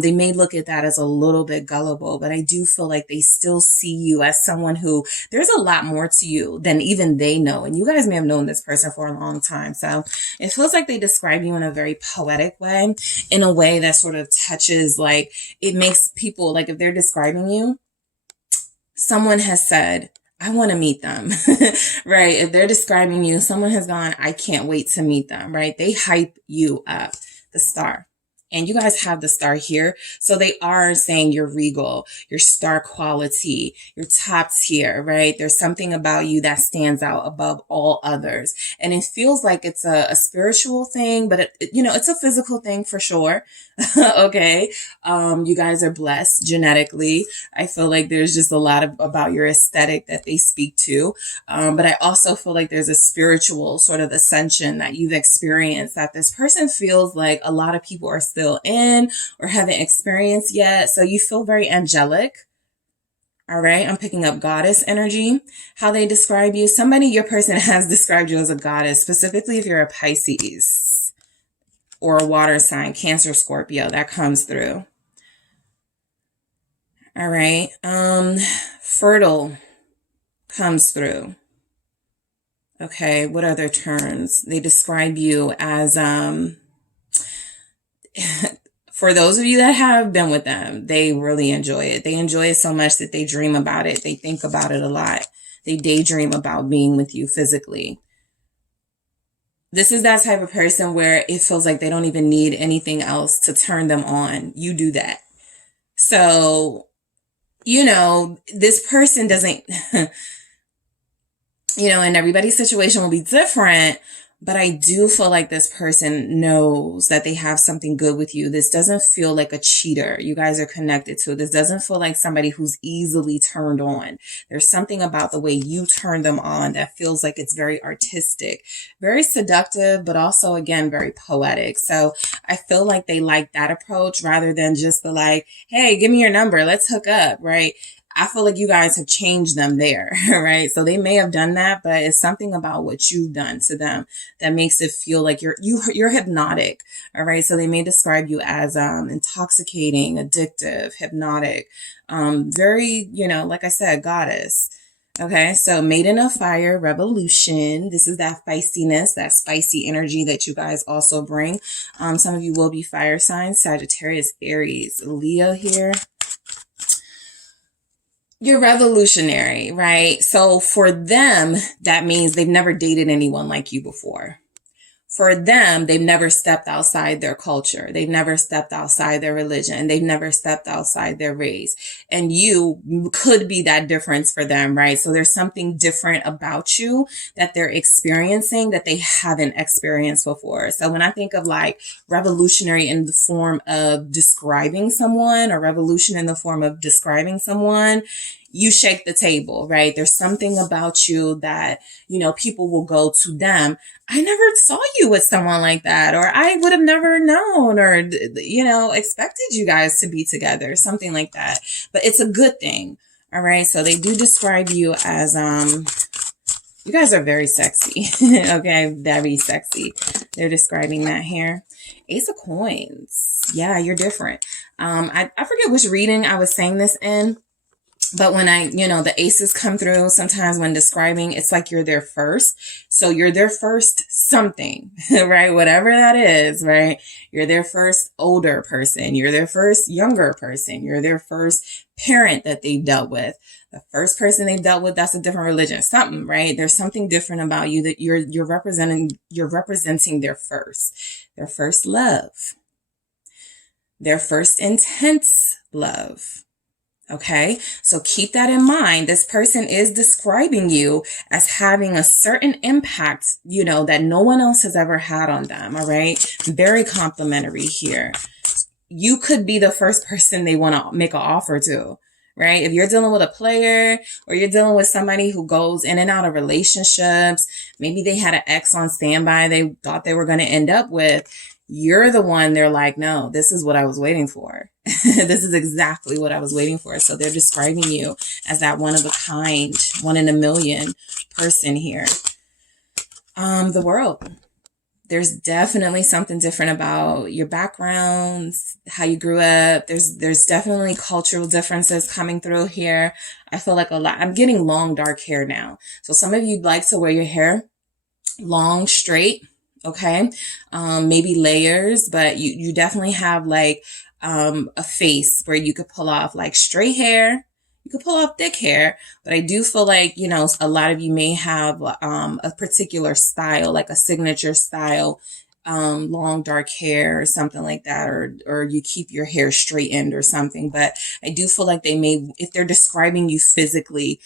They may look at that as a little bit gullible, but I do feel like they still see you as someone who there's a lot more to you than even they know. And you guys may have known this person for a long time. So it feels like they describe you in a very poetic way, in a way that sort of touches, like, it makes people, like, if they're describing you, someone has said, I want to meet them, right? If they're describing you, someone has gone, I can't wait to meet them, right? They hype you up. The Star. And you guys have the star here. So they are saying you're regal, your star quality, your top tier, right? There's something about you that stands out above all others. And it feels like it's a spiritual thing, but it's a physical thing for sure. Okay. You guys are blessed genetically. I feel like there's just a lot about your aesthetic that they speak to. But I also feel like there's a spiritual sort of ascension that you've experienced that this person feels like a lot of people are still in or haven't experienced yet. So you feel very angelic. All right. I'm picking up goddess energy. How they describe you. Your person has described you as a goddess, specifically if you're a Pisces or a water sign, Cancer, Scorpio, that comes through. All right. Fertile comes through. Okay. What other terms? They describe you as, for those of you that have been with them, they really enjoy it. They enjoy it so much that they dream about it. They think about it a lot. They daydream about being with you physically. This is that type of person where it feels like they don't even need anything else to turn them on. You do that. So, this person doesn't, and everybody's situation will be different. But I do feel like this person knows that they have something good with you. This doesn't feel like a cheater you guys are connected to. This doesn't feel like somebody who's easily turned on. There's something about the way you turn them on that feels like it's very artistic, very seductive, but also, again, very poetic. So I feel like they like that approach rather than just the like, hey, give me your number, let's hook up, right? I feel like you guys have changed them there, right? So they may have done that, but it's something about what you've done to them that makes it feel like you're hypnotic, all right? So they may describe you as intoxicating, addictive, hypnotic, very, like I said, goddess. Okay, so Maiden of Fire, Revolution. This is that feistiness, that spicy energy that you guys also bring. Some of you will be fire signs, Sagittarius, Aries, Leo here. You're revolutionary, right? So for them, that means they've never dated anyone like you before. For them, they've never stepped outside their culture. They've never stepped outside their religion. They've never stepped outside their race. And you could be that difference for them, right? So there's something different about you that they're experiencing that they haven't experienced before. So when I think of like revolutionary in the form of describing someone or revolution in the form of describing someone, you shake the table, right? There's something about you that, people will go to them. I never saw you with someone like that, or I would have never known, or, expected you guys to be together, something like that. But it's a good thing. All right. So they do describe you as, you guys are very sexy. Okay. Very sexy. They're describing that here. Ace of Coins. Yeah, you're different. I forget which reading I was saying this in. But when the aces come through, sometimes when describing, it's like you're their first. So you're their first something, right? Whatever that is, right? You're their first older person. You're their first younger person. You're their first parent that they've dealt with. The first person they've dealt with, that's a different religion, something, right? There's something different about you that you're representing their first love, their first intense love. Okay, so keep that in mind. This person is describing you as having a certain impact, that no one else has ever had on them. All right, very complimentary here. You could be the first person they want to make an offer to, right? If you're dealing with a player or you're dealing with somebody who goes in and out of relationships, maybe they had an ex on standby they thought they were going to end up with. You're the one they're like, no, this is what I was waiting for. This is exactly what I was waiting for. So they're describing you as that one of a kind, one in a million person here. The World. There's definitely something different about your backgrounds, how you grew up. There's definitely cultural differences coming through here. I feel like a lot. I'm getting long, dark hair now. So some of you like to wear your hair long, straight. Okay. Maybe layers, but you definitely have like, a face where you could pull off like straight hair. You could pull off thick hair, but I do feel like, a lot of you may have, a particular style, like a signature style, long dark hair or something like that, or you keep your hair straightened or something. But I do feel like they may, if they're describing you physically,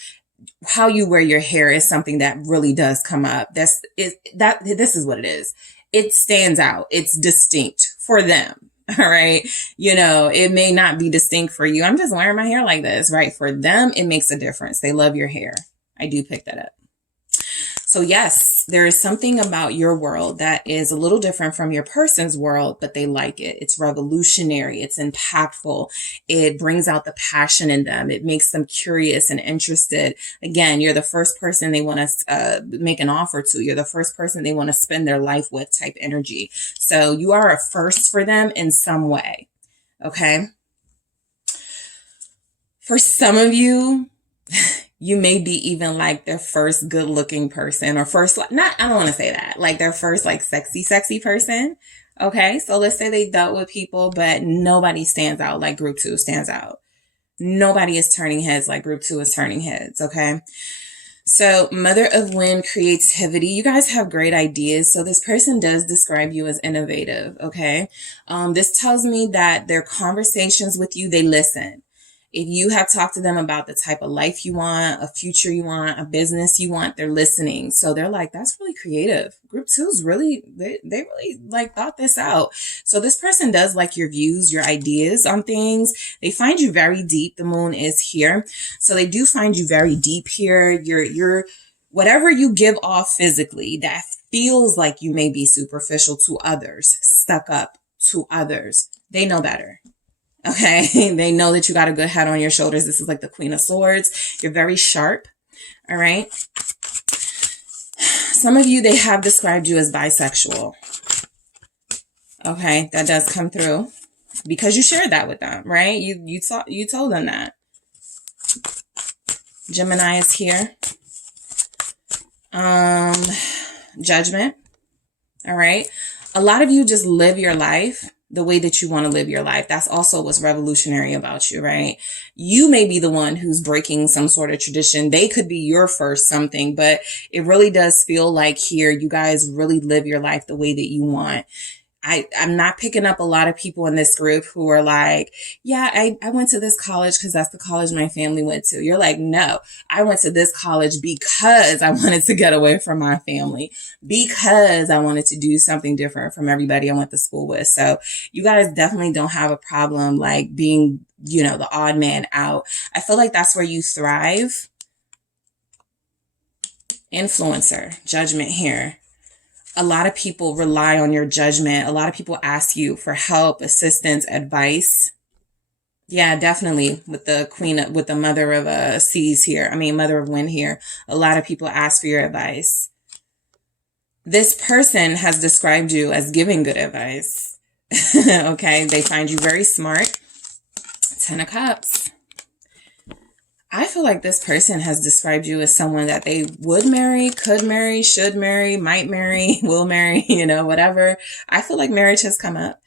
how you wear your hair is something that really does come up. This is what it is. It stands out. It's distinct for them. All right. You know, it may not be distinct for you. I'm just wearing my hair like this, right? For them, it makes a difference. They love your hair. I do pick that up. So yes, there is something about your world that is a little different from your person's world, but they like it. It's revolutionary. It's impactful. It brings out the passion in them. It makes them curious and interested. Again, you're the first person they want to make an offer to. You're the first person they want to spend their life with type energy. So you are a first for them in some way. Okay. For some of you, you may be even like their first good looking person, or first, I don't want to say that, like their first like sexy person. Okay. So let's say they dealt with people, but nobody stands out like group 2 stands out. Nobody is turning heads like group 2 is turning heads. Okay. So Mother of Wind, creativity. You guys have great ideas. So this person does describe you as innovative. Okay. This tells me that their conversations with you, they listen. If you have talked to them about the type of life you want, a future you want, a business you want, they're listening. So they're like, that's really creative. Group 2's really, they really like thought this out. So this person does like your views, your ideas on things. They find you very deep. The moon is here. So they do find you very deep here. You're whatever you give off physically that feels like you may be superficial to others, stuck up to others. They know better. Okay. They know that you got a good head on your shoulders. This is like the Queen of Swords. You're very sharp. All right. Some of you, they have described you as bisexual. Okay. That does come through because you shared that with them, right? You told them that. Gemini is here. Judgment. All right. A lot of you just live your life the way that you want to live your life. That's also what's revolutionary about you, right? You may be the one who's breaking some sort of tradition. They could be your first something, but it really does feel like here, you guys really live your life the way that you want. I'm not picking up a lot of people in this group who are like, yeah, I went to this college because that's the college my family went to. You're like, no, I went to this college because I wanted to get away from my family, because I wanted to do something different from everybody I went to school with. So you guys definitely don't have a problem like being, you know, the odd man out. I feel like that's where you thrive. Influencer, judgment here. A lot of people rely on your judgment. A lot of people ask you for help, assistance, advice. Yeah, definitely. With the Mother of Seas here. Mother of Wind here. A lot of people ask for your advice. This person has described you as giving good advice. Okay. They find you very smart. 10 of Cups. I feel like this person has described you as someone that they would marry, could marry, should marry, might marry, will marry, you know, whatever. I feel like marriage has come up.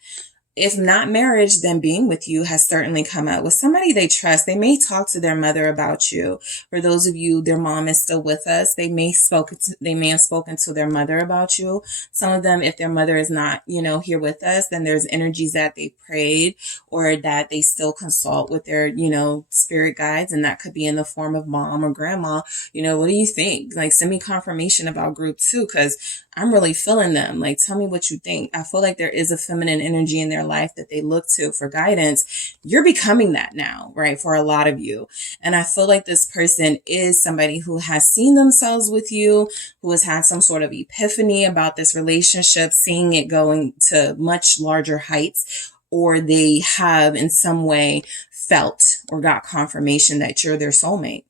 If not marriage, then being with you has certainly come up with somebody they trust. They may talk to their mother about you. For those of you, their mom is still with us. They may have spoken to their mother about you. Some of them, if their mother is not, you know, here with us, then there's energies that they prayed or that they still consult with their, you know, spirit guides. And that could be in the form of mom or grandma. You know, what do you think? Like, send me confirmation about group 2, because I'm really feeling them. Like, tell me what you think. I feel like there is a feminine energy in their life that they look to for guidance. You're becoming that now, right? For a lot of you. And I feel like this person is somebody who has seen themselves with you, who has had some sort of epiphany about this relationship, seeing it going to much larger heights, or they have in some way felt or got confirmation that you're their soulmate.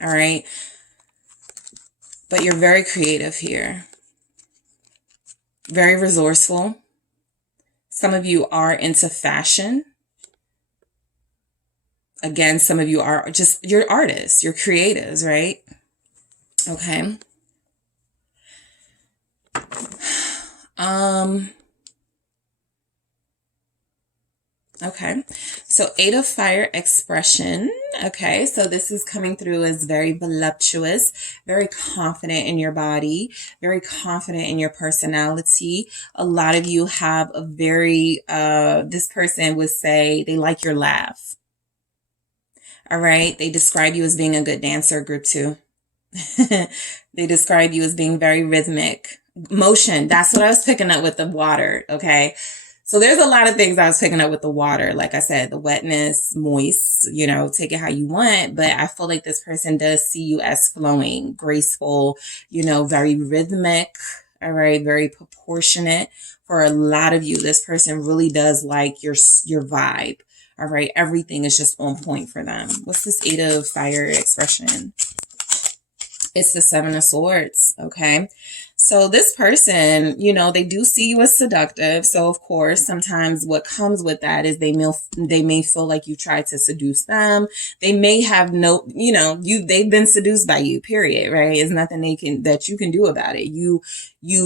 All right. But you're very creative here. Very resourceful. Some of you are into fashion. Again, some of you are just, you're artists, you're creatives, right? Okay. Okay, so 8 of Fire expression. Okay, so this is coming through as very voluptuous, very confident in your body, very confident in your personality. A lot of you have a very, this person would say they like your laugh. All right, they describe you as being a good dancer, group 2. They describe you as being very rhythmic. Motion, that's what I was picking up with the water, okay? So there's a lot of things I was picking up with the water. Like I said, the wetness, moist, you know, take it how you want. But I feel like this person does see you as flowing, graceful, you know, very rhythmic, all right, very proportionate. For a lot of you, this person really does like your vibe, all right? Everything is just on point for them. What's this 8 of Fire expression? It's the 7 of Swords, okay? So this person, you know, they do see you as seductive. So of course, sometimes what comes with that is they may feel like you tried to seduce them. They may have no, you know, they've been seduced by you, period, right? There's nothing that you can do about it. You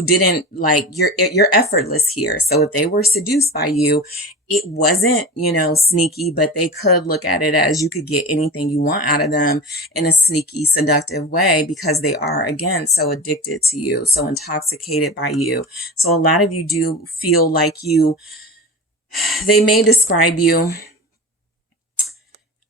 didn't like, you're effortless here. So if they were seduced by you, it wasn't, you know, sneaky, but they could look at it as you could get anything you want out of them in a sneaky, seductive way, because they are, again, so addicted to you, so intoxicated by you. So a lot of you do feel like they may describe you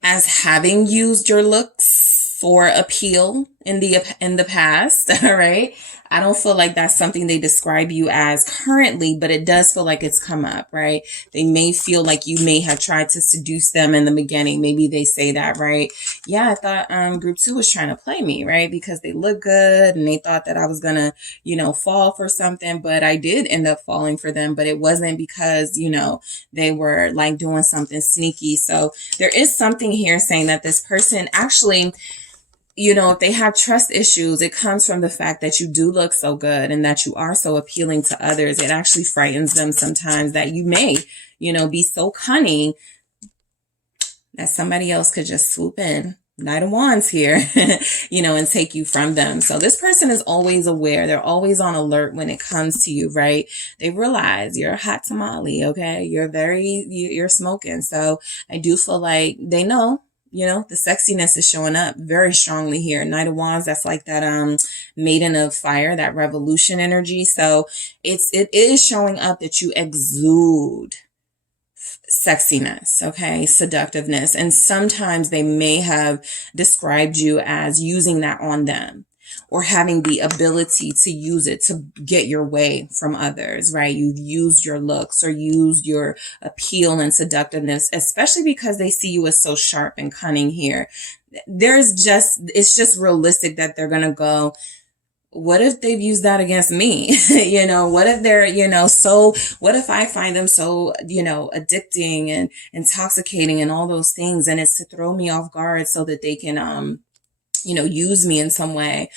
as having used your looks for appeal in the past, all right? I don't feel like that's something they describe you as currently, but it does feel like it's come up, right? They may feel like you may have tried to seduce them in the beginning. Maybe they say that, right? Yeah, I thought group 2 was trying to play me, right? Because they look good and they thought that I was gonna, you know, fall for something, but I did end up falling for them, but it wasn't because, you know, they were like doing something sneaky. So there is something here saying that this person actually, you know, if they have trust issues, it comes from the fact that you do look so good and that you are so appealing to others. It actually frightens them sometimes that you may, you know, be so cunning that somebody else could just swoop in, Knight of Wands here, you know, and take you from them. So this person is always aware. They're always on alert when it comes to you, right? They realize you're a hot tamale, okay? You're smoking. So I do feel like they know. You know, the sexiness is showing up very strongly here. Knight of Wands, that's like that Maiden of Fire, that revolution energy. So it is showing up that you exude sexiness, okay, seductiveness. And sometimes they may have described you as using that on them, or having the ability to use it to get your way from others, right? You've used your looks or used your appeal and seductiveness, especially because they see you as so sharp and cunning here. It's just realistic that they're going to go, what if they've used that against me? You know, what if they're, you know, what if I find them so, you know, addicting and intoxicating and all those things, and it's to throw me off guard so that they can, you know, use me in some way.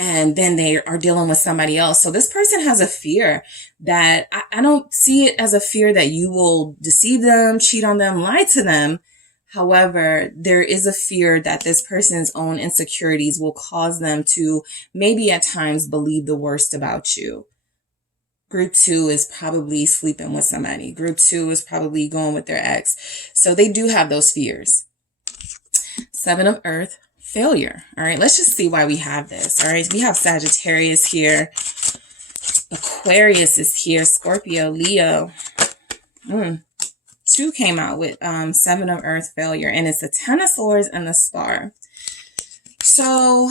And then they are dealing with somebody else. So this person has a fear that I don't see it as a fear that you will deceive them, cheat on them, lie to them. However, there is a fear that this person's own insecurities will cause them to maybe at times believe the worst about you. Group 2 is probably sleeping with somebody. Group 2 is probably going with their ex. So they do have those fears. 7 of Earth. Failure. All right, let's just see why we have this. All right, we have Sagittarius here, Aquarius is here, Scorpio, Leo. 2 came out with 7 of Earth, failure, and it's the 10 of Swords and the Star. So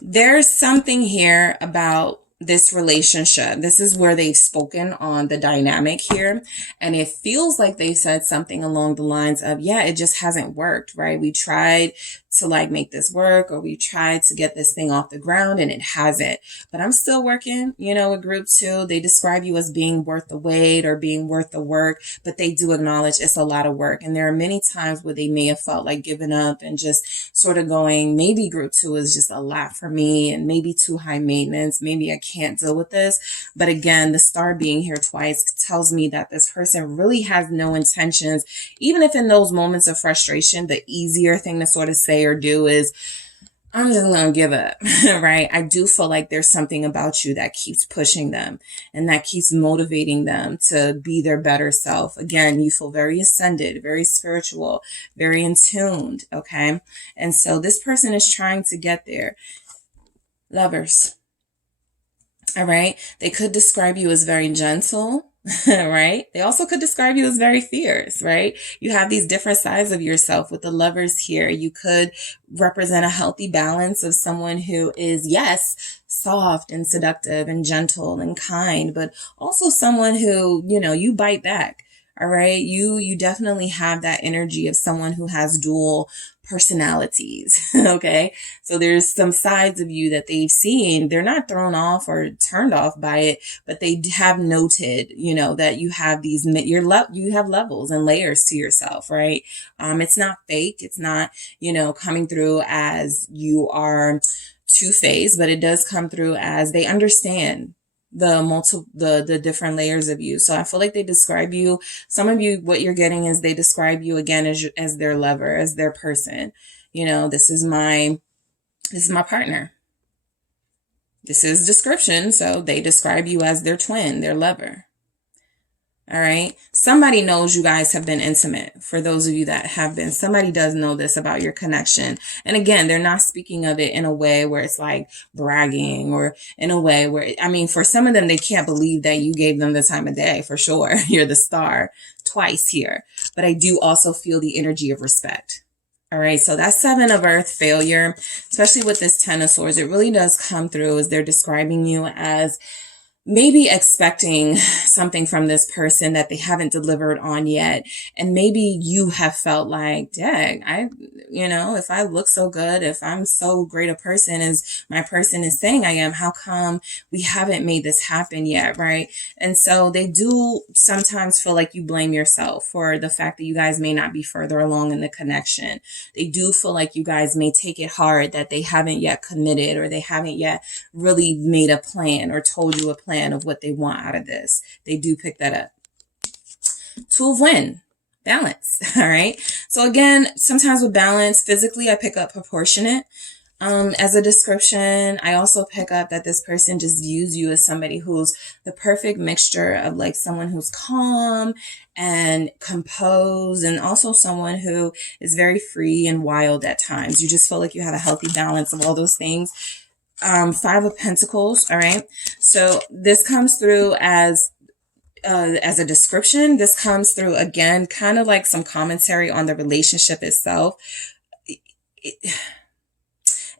there's something here about this relationship. This is where they've spoken on the dynamic here. And it feels like they've said something along the lines of, yeah, it just hasn't worked, right? We tried to like make this work, or we tried to get this thing off the ground and it hasn't, but I'm still working, you know, with group 2. They describe you as being worth the wait or being worth the work, but they do acknowledge it's a lot of work. And there are many times where they may have felt like giving up and just sort of going, maybe group 2 is just a lot for me and maybe too high maintenance. Maybe I can't deal with this. But again, the star being here twice tells me that this person really has no intentions, even if in those moments of frustration, the easier thing to sort of say or do is, I'm just going to give up, right? I do feel like there's something about you that keeps pushing them and that keeps motivating them to be their better self. Again, you feel very ascended, very spiritual, very in tuned, okay? And so this person is trying to get there. Lovers, all right? They could describe you as very gentle, right? They also could describe you as very fierce, right? You have these different sides of yourself with the Lovers here. You could represent a healthy balance of someone who is, yes, soft and seductive and gentle and kind, but also someone who, you know, you bite back. All right. You definitely have that energy of someone who has dual personalities. Okay. So there's some sides of you that they've seen. They're not thrown off or turned off by it, but they have noted, you know, that you have these, you have levels and layers to yourself, right? It's not fake. It's not, you know, coming through as you are two-faced, but it does come through as they understand the different layers of you. So I feel like they describe you, some of you, what you're getting is they describe you again as their lover, as their person. You know, this is my partner. This is description. So they describe you as their twin, their lover. All right. Somebody knows you guys have been intimate. For those of you that have been, somebody does know this about your connection. And again, they're not speaking of it in a way where it's like bragging or in a way where, I mean, for some of them, they can't believe that you gave them the time of day for sure. You're the star twice here. But I do also feel the energy of respect. All right. So that's Seven of Earth, failure, especially with this Ten of Swords. It really does come through as they're describing you as maybe expecting something from this person that they haven't delivered on yet. And maybe you have felt like, dang, you know, if I look so good, if I'm so great a person as my person is saying I am, how come we haven't made this happen yet, right? And so they do sometimes feel like you blame yourself for the fact that you guys may not be further along in the connection. They do feel like you guys may take it hard that they haven't yet committed or they haven't yet really made a plan or told you a plan of what they want out of this. They do pick that up. Two of Wands, balance. All right. So again, sometimes with balance, physically, I pick up proportionate. As a description, I also pick up that this person just views you as somebody who's the perfect mixture of like someone who's calm and composed and also someone who is very free and wild at times. You just feel like you have a healthy balance of all those things. Five of Pentacles. All right. So this comes through as a description. This comes through again, kind of like some commentary on the relationship itself.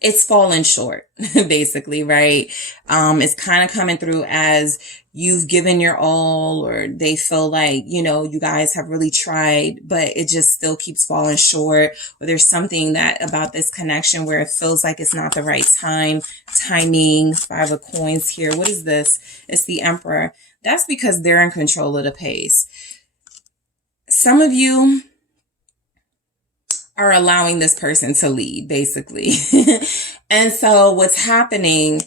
It's fallen short, basically, right? It's kind of coming through as you've given your all, or they feel like, you know, you guys have really tried, but it just still keeps falling short. Or there's something that about this connection where it feels like it's not the right timing. Five of Coins here. What is this? It's the Emperor. That's because they're in control of the pace. Some of you are allowing this person to lead, basically. And so what's happening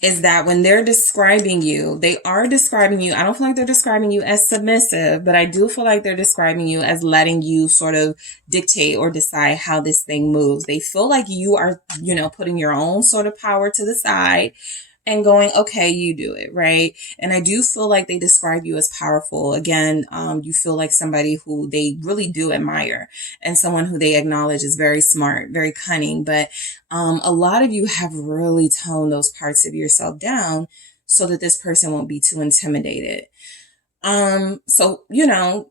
is that when they're describing you, they are describing you. I don't feel like they're describing you as submissive, but I do feel like they're describing you as letting you sort of dictate or decide how this thing moves. They feel like you are, you know, putting your own sort of power to the side and going, okay, you do it, right? And I do feel like they describe you as powerful. Again, you feel like somebody who they really do admire and someone who they acknowledge is very smart, very cunning. But a lot of you have really toned those parts of yourself down so that this person won't be too intimidated. So, you know,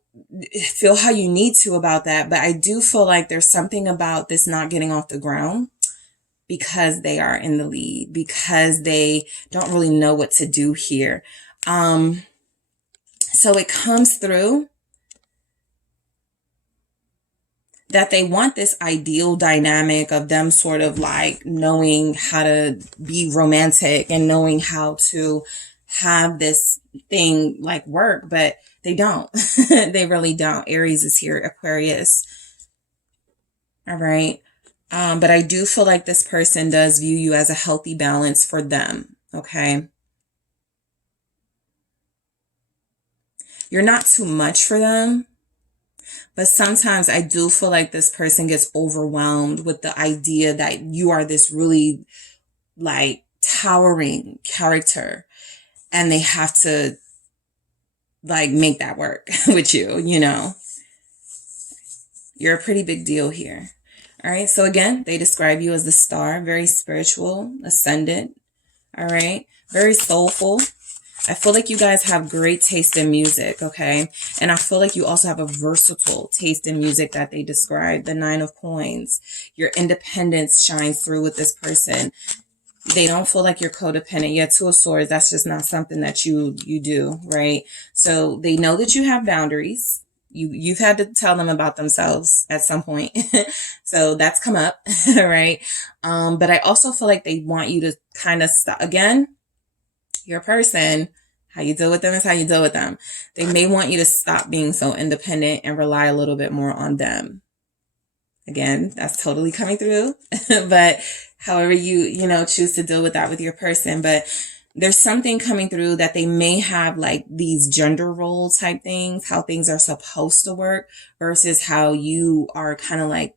feel how you need to about that. But I do feel like there's something about this not getting off the ground because they are in the lead, because they don't really know what to do here. So it comes through that they want this ideal dynamic of them sort of like knowing how to be romantic and knowing how to have this thing like work, but they don't. They really don't. Aries is here, Aquarius. All right. But I do feel like this person does view you as a healthy balance for them. Okay. You're not too much for them, But sometimes I do feel like this person gets overwhelmed with the idea that you are this really like towering character, and they have to like make that work with you, you know. You're a pretty big deal here. All right. So again, they describe you as the star, very spiritual, ascendant. All right. Very soulful. I feel like you guys have great taste in music, okay? And I feel like you also have a versatile taste in music that they describe, the 9 of Coins. Your independence shines through with this person. They don't feel like you're codependent. Yeah, 2 of Swords, that's just not something that you do, right? So they know that you have boundaries. You've had to tell them about themselves at some point. So that's come up, right? But I also feel like they want you to kind of stop. Again, your person, how you deal with them is how you deal with them. They may want you to stop being so independent and rely a little bit more on them. Again, that's totally coming through. But however you choose to deal with that with your person. But there's something coming through that they may have like these gender role type things, how things are supposed to work versus how you are kind of like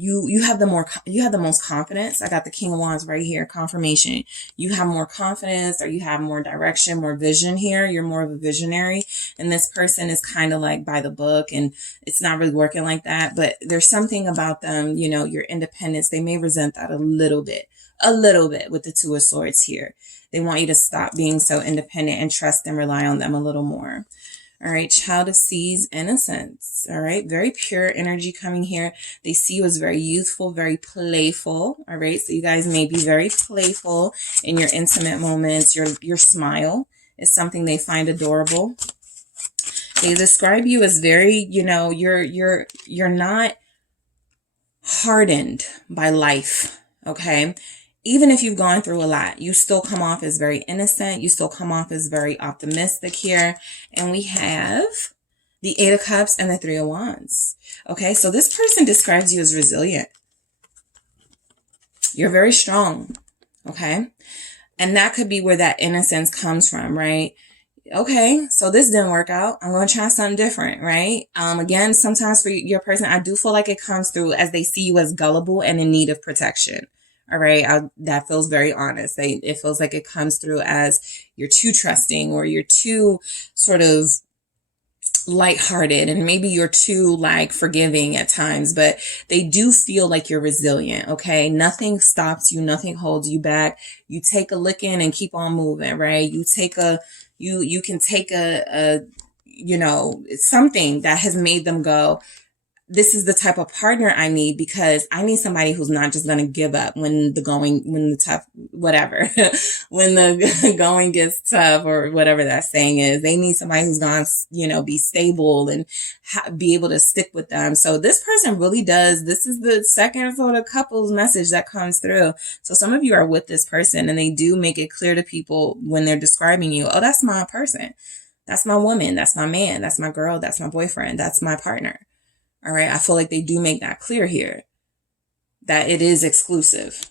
you have the most confidence. I got the King of Wands right here, confirmation. You have more confidence, or you have more direction, more vision here. You're more of a visionary. And this person is kind of like by the book, and it's not really working like that. But there's something about them, your independence. They may resent that a little bit with the 2 of Swords here. They want you to stop being so independent and trust and rely on them a little more. All right, Child of Seas, innocence. All right, very pure energy coming here. They see you as very youthful, very playful. All right, so you guys may be very playful in your intimate moments. Your smile is something they find adorable. They describe you as very, you're not hardened by life. Okay. Even if you've gone through a lot, you still come off as very innocent. You still come off as very optimistic here. And we have the 8 of Cups and the 3 of Wands. Okay, so this person describes you as resilient. You're very strong. Okay, and that could be where that innocence comes from, right? Okay, so this didn't work out. I'm going to try something different, right? Again, sometimes for your person, I do feel like it comes through as they see you as gullible and in need of protection. All right. That feels very honest. It feels like it comes through as you're too trusting, or you're too sort of lighthearted, and maybe you're too like forgiving at times, but they do feel like you're resilient. Okay. Nothing stops you. Nothing holds you back. You take a licking and keep on moving, right? You can take a something that has made them go, this is the type of partner I need, because I need somebody who's not just going to give up when the going gets tough, or whatever that saying is. They need somebody who's going to, be stable and be able to stick with them. So this person really does. This is the second sort of couples message that comes through. So some of you are with this person, and they do make it clear to people when they're describing you, oh, that's my person. That's my woman. That's my man. That's my girl. That's my boyfriend. That's my partner. All right. I feel like they do make that clear here, that it is exclusive.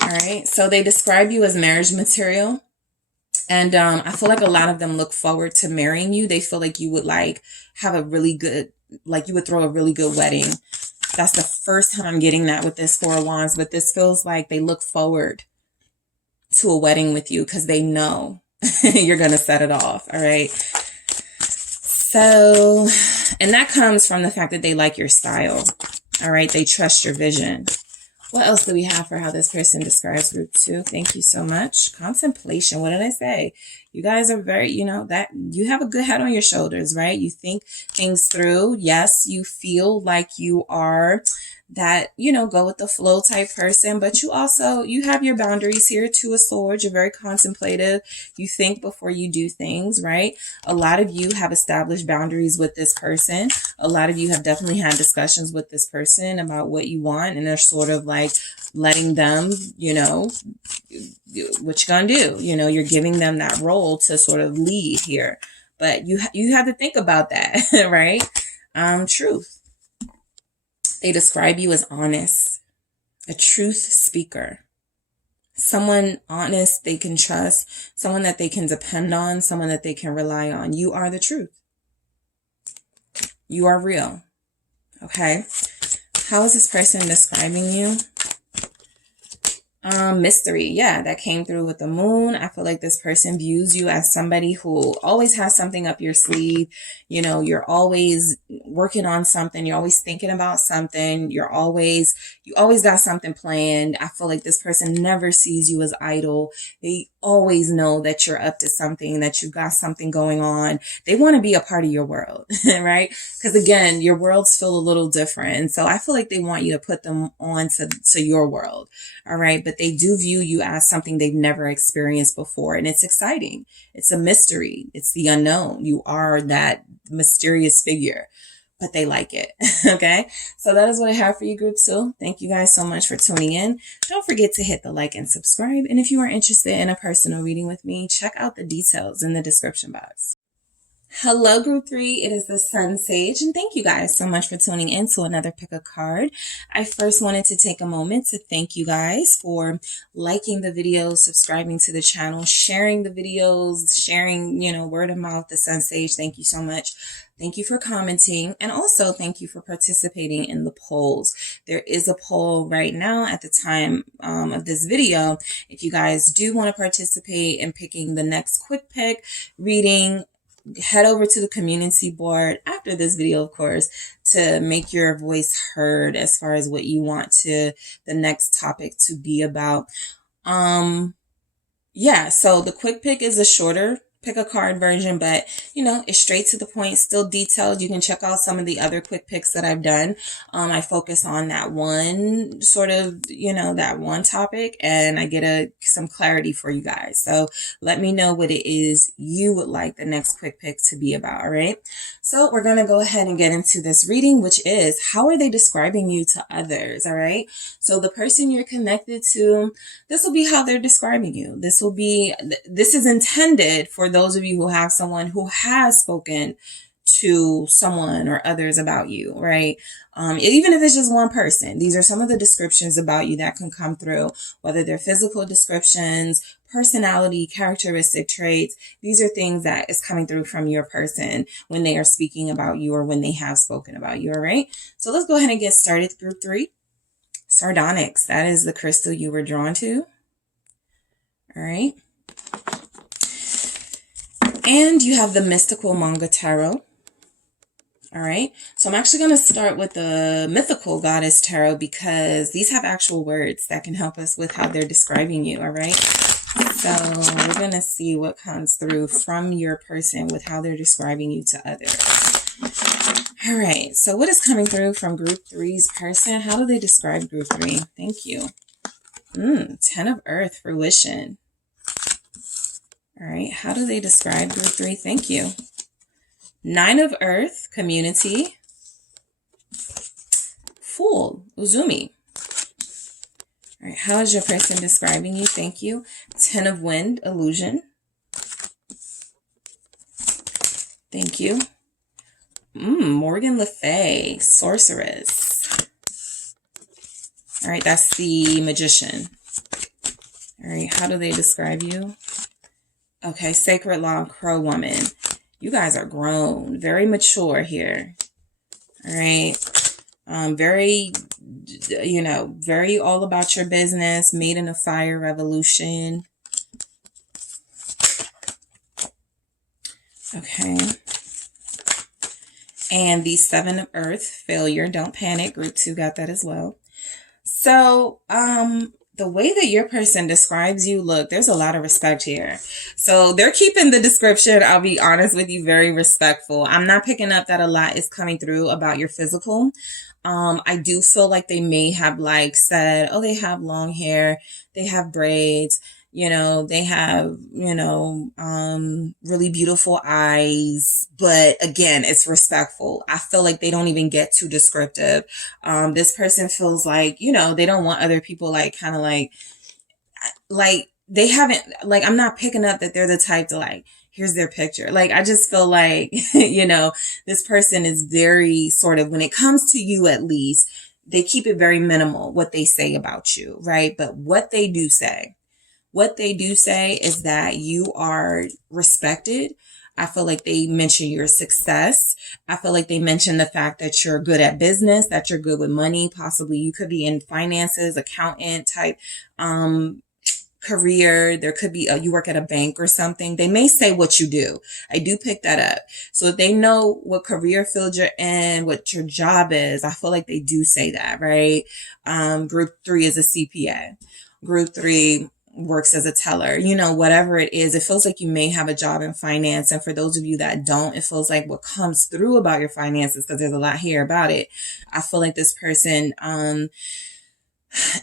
All right. So they describe you as marriage material. And I feel like a lot of them look forward to marrying you. They feel like you would have a really good, you would throw a really good wedding. That's the first time I'm getting that with this 4 of Wands, but this feels like they look forward to a wedding with you because they know you're going to set it off. All right. So, and that comes from the fact that they like your style. All right. They trust your vision. What else do we have for how this person describes group 2? Thank you so much. Contemplation. What did I say? You guys are very, that you have a good head on your shoulders, right? You think things through. Yes, you feel like you are that, go with the flow type person, but you have your boundaries here. 2 of Swords. You're very contemplative. You think before you do things, right? A lot of you have established boundaries with this person. A lot of you have definitely had discussions with this person about what you want, and they're sort of like letting them, what you gonna do? You're giving them that role to sort of lead here, but you have to think about that, right? Truth. They describe you as honest, a truth speaker, someone honest they can trust, someone that they can depend on, someone that they can rely on. You are the truth. You are real. Okay. How is this person describing you? Mystery. Yeah, that came through with the moon. I feel like this person views you as somebody who always has something up your sleeve. You know, you're always working on something. You're always thinking about something. You always got something planned. I feel like this person never sees you as idle. They always know that you're up to something, that you've got something going on. They want to be a part of your world, right? Because again, your worlds feel a little different. And so I feel like they want you to put them on to your world. All right. But they do view you as something they've never experienced before. And it's exciting. It's a mystery. It's the unknown. You are that mysterious figure, but they like it. Okay. So that is what I have for you, group 2. Thank you guys so much for tuning in. Don't forget to hit the like and subscribe. And if you are interested in a personal reading with me, check out the details in the description box. Hello, group 3. It is the SunSage, and thank you guys so much for tuning in to another pick a card. I first wanted to take a moment to thank you guys for liking the videos, subscribing to the channel, sharing the videos, sharing, word of mouth, the SunSage. Thank you so much. Thank you for commenting, and also thank you for participating in the polls. There is a poll right now at the time of this video. If you guys do want to participate in picking the next quick pick reading, head over to the community board after this video, of course, to make your voice heard as far as what you want the next topic to be about. Yeah, so the quick pick is a shorter pick a card version, but it's straight to the point, still detailed. You can check out some of the other quick picks that I've done. I focus on that one sort of, that one topic, and I get some clarity for you guys. So let me know what it is you would like the next quick pick to be about. All right. So we're going to go ahead and get into this reading, which is, how are they describing you to others? All right. So the person you're connected to, this will be how they're describing you. This is intended for those of you who have someone who has spoken to someone or others about you, right? Even if it's just one person, these are some of the descriptions about you that can come through, whether they're physical descriptions, personality, characteristic traits. These are things that is coming through from your person when they are speaking about you or when they have spoken about you, all right? So let's go ahead and get started. Group 3, sardonyx. That is the crystal you were drawn to, all right? And you have the mystical manga tarot. All right. So I'm actually going to start with the mythical goddess tarot because these have actual words that can help us with how they're describing you. All right. So we're going to see what comes through from your person with how they're describing you to others. All right. So what is coming through from group 3's person? How do they describe group 3? Thank you. 10 of Earth, fruition. All right, how do they describe group 3? Thank you. 9 of Earth, community. Fool, Uzumi. All right, how is your person describing you? Thank you. 10 of Wind, illusion. Thank you. Morgan Le Fay, sorceress. All right, that's the magician. All right, how do they describe you? Okay, sacred law, crow woman. You guys are grown, very mature here. All right. Very, very all about your business. Maiden of fire, revolution. Okay. And the 7 of Earth, failure. Don't panic. Group 2 got that as well. So, the way that your person describes you, look, there's a lot of respect here. So they're keeping the description, I'll be honest with you, very respectful. I'm not picking up that a lot is coming through about your physical. I do feel like they may have said, oh, they have long hair, they have braids, they have, really beautiful eyes. But again, it's respectful. I feel like they don't even get too descriptive. This person feels like, they don't want other people they haven't, I'm not picking up that they're the type to here's their picture. I just feel like, this person is very sort of, when it comes to you, at least, they keep it very minimal, what they say about you, right? But what they do say is that you are respected. I feel like they mention your success. I feel like they mention the fact that you're good at business, that you're good with money. Possibly you could be in finances, accountant type, career. There could be you work at a bank or something. They may say what you do. I do pick that up. So if they know what career field you're in, what your job is, I feel like they do say that, right? Group 3 is a CPA. Group 3 works as a teller, whatever it is. It feels like you may have a job in finance. And for those of you that don't, it feels like what comes through about your finances, because there's a lot here about it. I feel like this person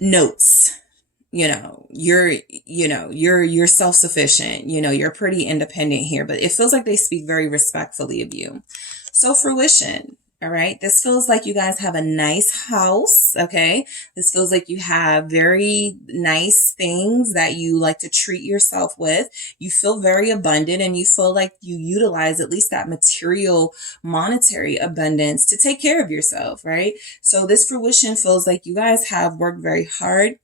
notes, you're self-sufficient, you're pretty independent here, but it feels like they speak very respectfully of you. So fruition. All right. This feels like you guys have a nice house. Okay. This feels like you have very nice things that you like to treat yourself with. You feel very abundant and you feel like you utilize at least that material, monetary abundance to take care of yourself. Right. So this fruition feels like you guys have worked very hard.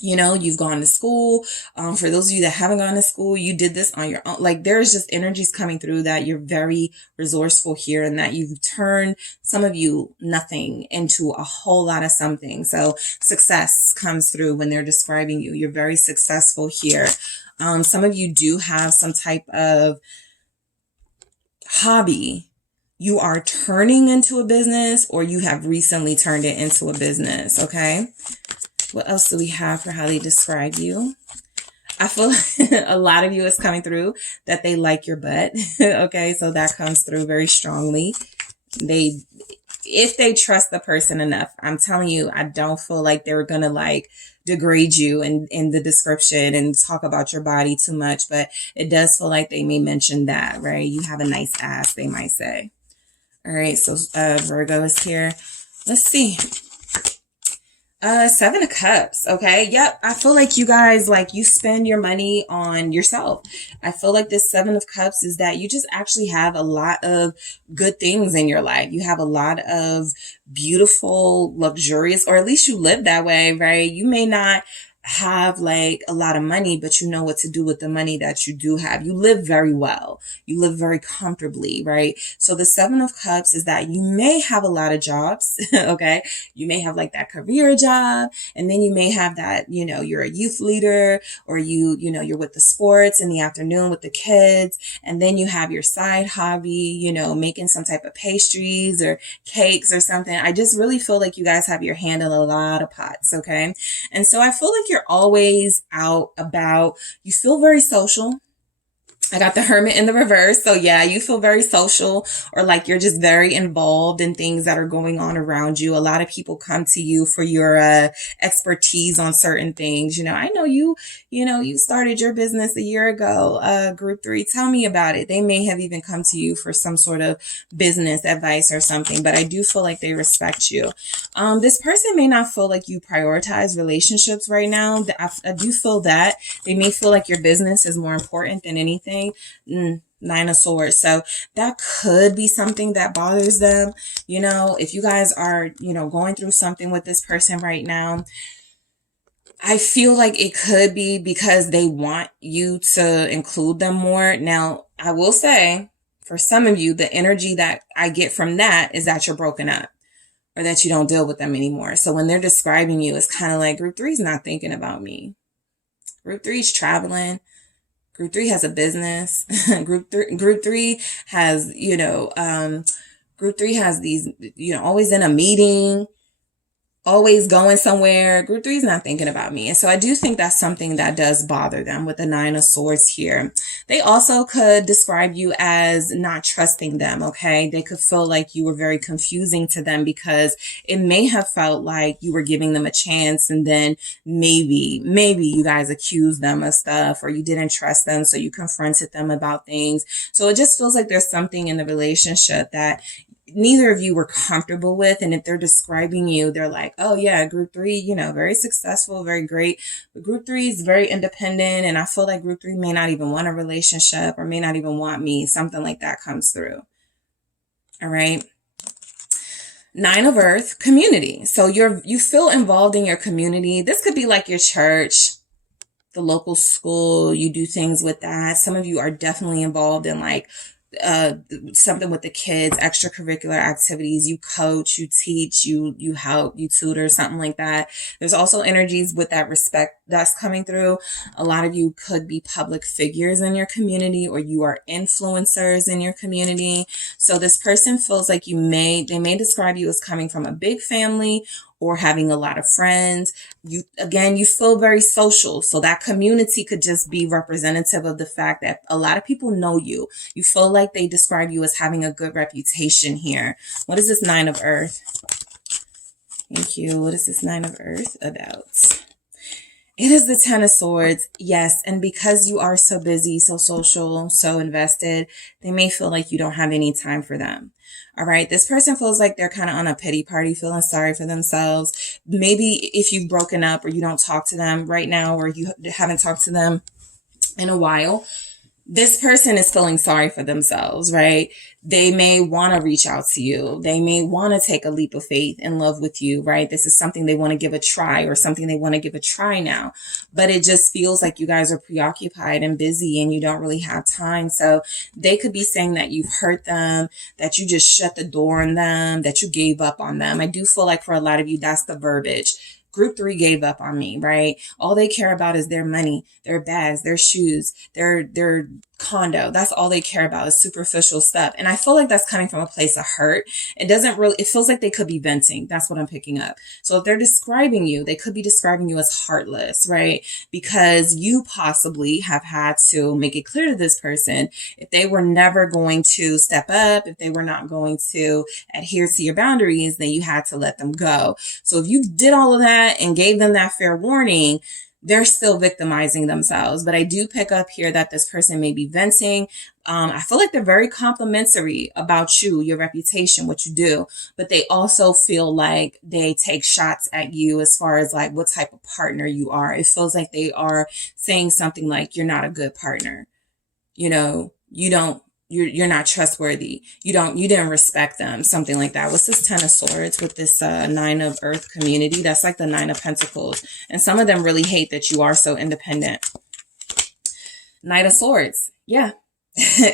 You've gone to school. For those of you that haven't gone to school, you did this on your own. Like there's just energies coming through that you're very resourceful here and that you've turned, some of you, nothing into a whole lot of something. So success comes through when they're describing you. You're very successful here. Some of you do have some type of hobby you are turning into a business, or you have recently turned it into a business. Okay. What else do we have for how they describe you? I feel a lot of you is coming through that they like your butt. Okay, so that comes through very strongly. If they trust the person enough, I'm telling you, I don't feel like they're going to degrade you in the description and talk about your body too much, but it does feel like they may mention that, right? You have a nice ass, they might say. All right, so Virgo is here. Let's see. 7 of Cups. Okay. Yep. I feel like you guys, you spend your money on yourself. I feel like this 7 of Cups is that you just actually have a lot of good things in your life. You have a lot of beautiful, luxurious, or at least you live that way, right? You may not have a lot of money, but you know what to do with the money that you do have. You live very well. You live very comfortably, right? So the 7 of Cups is that you may have a lot of jobs. Okay. You may have that career job, and then you may have that, you're a youth leader, or you're with the sports in the afternoon with the kids. And then you have your side hobby, making some type of pastries or cakes or something. I just really feel like you guys have your hand in a lot of pots. Okay. And so I feel like you're always out about, you feel very social. I got the Hermit in the reverse. So yeah, you feel very social, or you're just very involved in things that are going on around you. A lot of people come to you for your expertise on certain things. I know you started your business a year ago, Group 3. Tell me about it. They may have even come to you for some sort of business advice or something, but I do feel like they respect you. This person may not feel like you prioritize relationships right now. I do feel that they may feel like your business is more important than anything. 9 of Swords. So that could be something that bothers them. If you guys are, going through something with this person right now, I feel like it could be because they want you to include them more. Now, I will say, for some of you, the energy that I get from that is that you're broken up, or that you don't deal with them anymore. So when they're describing you, it's kind of like Group 3 is not thinking about me. Group 3 is traveling. Group 3 has a business. Group 3 has, Group 3 has these, always in a meeting, always going somewhere. Group 3 is not thinking about me. And so I do think that's something that does bother them with the 9 of Swords here. They also could describe you as not trusting them. Okay. They could feel like you were very confusing to them, because it may have felt like you were giving them a chance, and then maybe you guys accused them of stuff, or you didn't trust them, so you confronted them about things. So it just feels like there's something in the relationship that neither of you were comfortable with. And if they're describing you, they're like, oh yeah, Group 3, very successful, very great. But Group 3 is very independent. And I feel like Group 3 may not even want a relationship, or may not even want me. Something like that comes through. All right. 9 of Earth, community. So you feel involved in your community. This could be like your church, the local school, you do things with that. Some of you are definitely involved in like something with the kids, extracurricular activities. You coach, you teach, you help, you tutor, something like that. There's also energies with that respect that's coming through. A lot of you could be public figures in your community, or you are influencers in your community. So this person feels like they may describe you as coming from a big family or having a lot of friends. You feel very social. So that community could just be representative of the fact that a lot of people know you. You feel like they describe you as having a good reputation here. What is this Nine of Earth? Thank you. What is this Nine of Earth about? It is the Ten of Swords. Yes. And because you are so busy, so social, so invested, they may feel like you don't have any time for them. All right. This person feels like they're kind of on a pity party, feeling sorry for themselves. Maybe if you've broken up or you don't talk to them right now, or you haven't talked to them in a while, this person is feeling sorry for themselves, right? They may want to reach out to you. They may want to take a leap of faith in love with you, right? This is something they want to give a try, or something they want to give a try now. But it just feels like you guys are preoccupied and busy and you don't really have time. So they could be saying that you've hurt them, that you just shut the door on them, that you gave up on them. I do feel like for a lot of you, that's the verbiage. Group 3 gave up on me, right? All they care about is their money, their bags, their shoes, their condo. That's all they care about, is superficial stuff. And I feel like that's coming from a place of hurt. It feels like they could be venting. That's what I'm picking up. So if they're describing you, they could be describing you as heartless, right? Because you possibly have had to make it clear to this person, if they were never going to step up, if they were not going to adhere to your boundaries, then you had to let them go. So if you did all of that and gave them that fair warning, they're still victimizing themselves. But I do pick up here that this person may be venting. I feel like they're very complimentary about you, your reputation, what you do, but they also feel like they take shots at you as far as like what type of partner you are. It feels like they are saying something like, you're not a good partner. You know, you're not trustworthy. You didn't respect them. Something like that. What's this Ten of Swords with this Nine of Earth community? That's like the Nine of Pentacles. And some of them really hate that you are so independent. Knight of Swords. Yeah.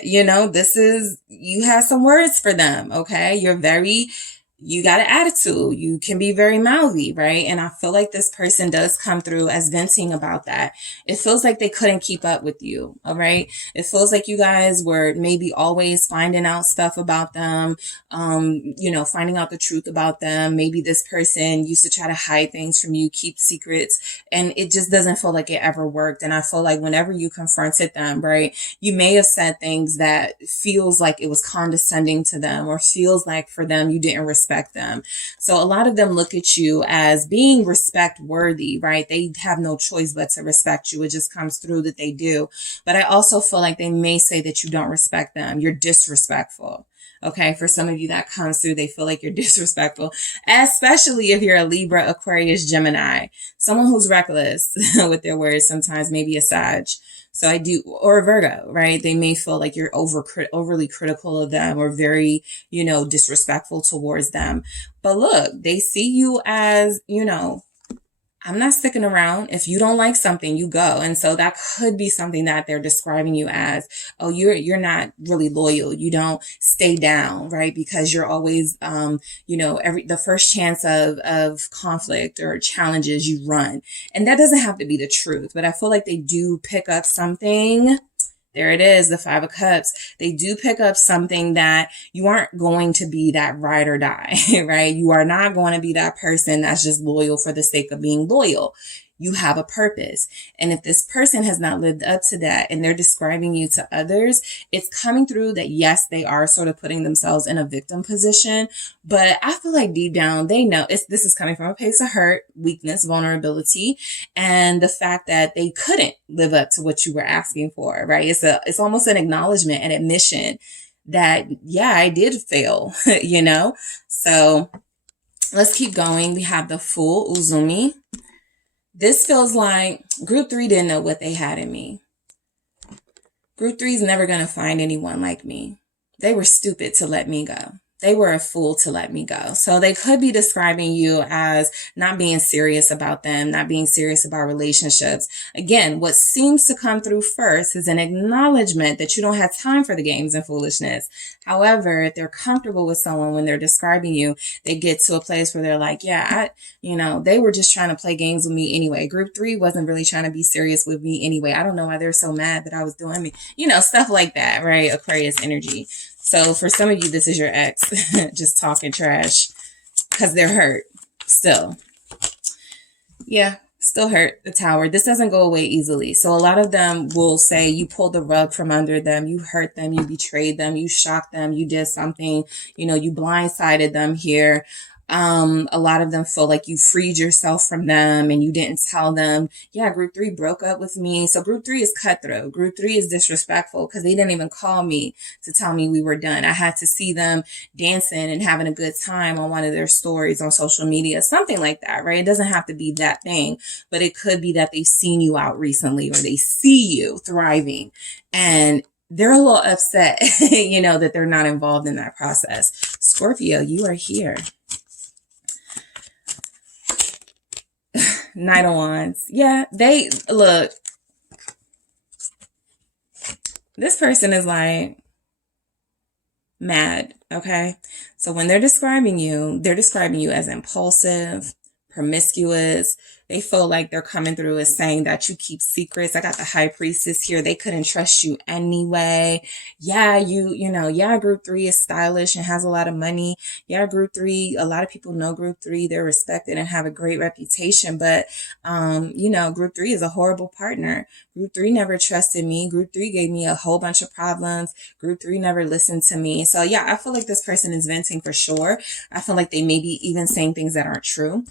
You have some words for them. Okay. You got an attitude. You can be very mouthy, right? And I feel like this person does come through as venting about that. It feels like they couldn't keep up with you. All right. It feels like you guys were maybe always finding out stuff about them, finding out the truth about them. Maybe this person used to try to hide things from you, keep secrets, and it just doesn't feel like it ever worked. And I feel like whenever you confronted them, right, you may have said things that feels like it was condescending to them, or feels like for them, you didn't respect them. So a lot of them look at you as being respect worthy, right? They have no choice but to respect you. It just comes through that they do. But I also feel like they may say that you don't respect them. You're disrespectful. Okay. For some of you that comes through, they feel like you're disrespectful, especially if you're a Libra, Aquarius, Gemini, someone who's reckless with their words, sometimes maybe a Sag. So or a Virgo, right? They may feel like you're overly critical of them, or very, disrespectful towards them. But look, they see you as, I'm not sticking around. If you don't like something, you go. And so that could be something that they're describing you as, oh, you're not really loyal. You don't stay down, right? Because you're always, the first chance of conflict or challenges, you run. And that doesn't have to be the truth, but I feel like they do pick up something. There it is, the Five of Cups. They do pick up something that you aren't going to be that ride or die, right? You are not going to be that person that's just loyal for the sake of being loyal. You have a purpose. And if this person has not lived up to that and they're describing you to others, it's coming through that, yes, they are sort of putting themselves in a victim position. But I feel like deep down, they know this is coming from a place of hurt, weakness, vulnerability, and the fact that they couldn't live up to what you were asking for, right? It's almost an acknowledgement, an admission that, yeah, I did fail, So let's keep going. We have the Fool, Uzumi. This feels like Group 3 didn't know what they had in me. Group 3 is never going to find anyone like me. They were stupid to let me go. they were a fool to let me go. So they could be describing you as not being serious about them, not being serious about relationships. Again, what seems to come through first is an acknowledgement that you don't have time for the games and foolishness. However, if they're comfortable with someone when they're describing you, they get to a place where they're like, yeah, they were just trying to play games with me anyway. Group 3 wasn't really trying to be serious with me anyway. I don't know why they're so mad that I was doing me, stuff like that, right? Aquarius energy. So for some of you, this is your ex just talking trash because they're hurt still. Yeah, still hurt. The Tower. This doesn't go away easily. So a lot of them will say you pulled the rug from under them. You hurt them. You betrayed them. You shocked them. You did something. You blindsided them here. A lot of them feel like you freed yourself from them and you didn't tell them, yeah, group 3 broke up with me. So group 3 is cutthroat. Group 3 is disrespectful because they didn't even call me to tell me we were done. I had to see them dancing and having a good time on one of their stories on social media, something like that, right? It doesn't have to be that thing, but it could be that they've seen you out recently or they see you thriving and they're a little upset, that they're not involved in that process. Scorpio, you are here. Knight of Wands. Yeah, look, this person is like mad, okay? So when they're describing you as impulsive, promiscuous. They feel like they're coming through as saying that you keep secrets. I got the High Priestess here. They couldn't trust you anyway. Yeah, group 3 is stylish and has a lot of money. Yeah, group 3, a lot of people know group 3. They're respected and have a great reputation. But, group 3 is a horrible partner. Group 3 never trusted me. Group 3 gave me a whole bunch of problems. Group 3 never listened to me. So yeah, I feel like this person is venting for sure. I feel like they may be even saying things that aren't true.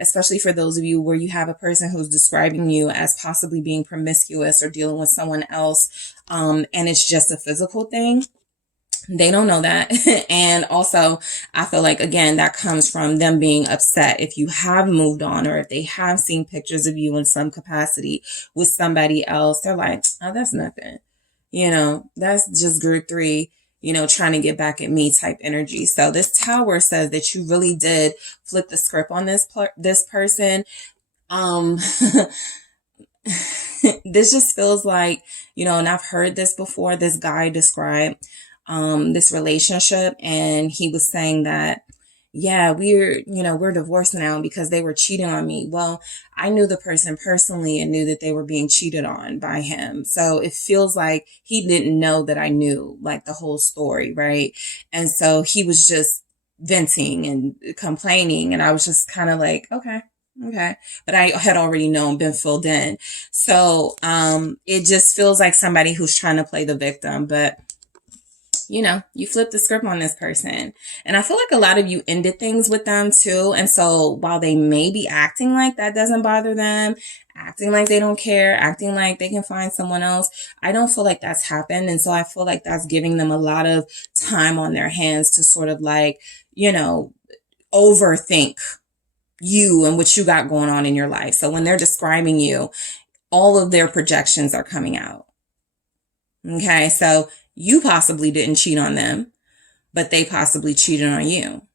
Especially for those of you where you have a person who's describing you as possibly being promiscuous or dealing with someone else, and it's just a physical thing. They don't know that. And also, I feel like, again, that comes from them being upset. If you have moved on or if they have seen pictures of you in some capacity with somebody else, they're like, oh, that's nothing. That's just group 3. Trying to get back at me type energy. So this Tower says that you really did flip the script on this person. This just feels like, and I've heard this before. This guy described this relationship, and he was saying that, yeah, we're divorced now because they were cheating on me. Well, I knew the person personally and knew that they were being cheated on by him. So it feels like he didn't know that I knew like the whole story, right? And so he was just venting and complaining. And I was just kind of like, okay. But I had already been filled in. So it just feels like somebody who's trying to play the victim, but you flip the script on this person. And I feel like a lot of you ended things with them too. And so while they may be acting like that doesn't bother them, acting like they don't care, acting like they can find someone else, I don't feel like that's happened. And so I feel like that's giving them a lot of time on their hands to sort of like, overthink you and what you got going on in your life. So when they're describing you, all of their projections are coming out. Okay, so you possibly didn't cheat on them, but they possibly cheated on you.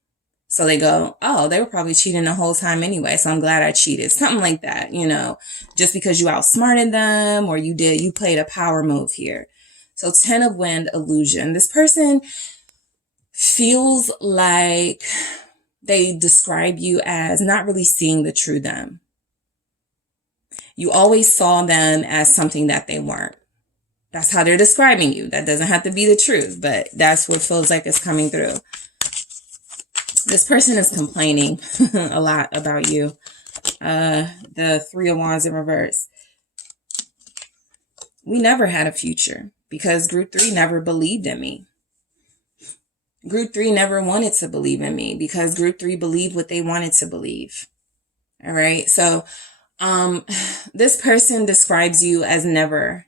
So they go, oh, they were probably cheating the whole time anyway, so I'm glad I cheated. Something like that, just because you outsmarted them or you played a power move here. So 10 of Wind, illusion. This person feels like they describe you as not really seeing the true them. You always saw them as something that they weren't. That's how they're describing you. That doesn't have to be the truth, but that's what feels like it's coming through. This person is complaining a lot about you. The 3 of Wands in reverse. We never had a future because group 3 never believed in me. Group 3 never wanted to believe in me because group 3 believed what they wanted to believe. All right. So, this person describes you as never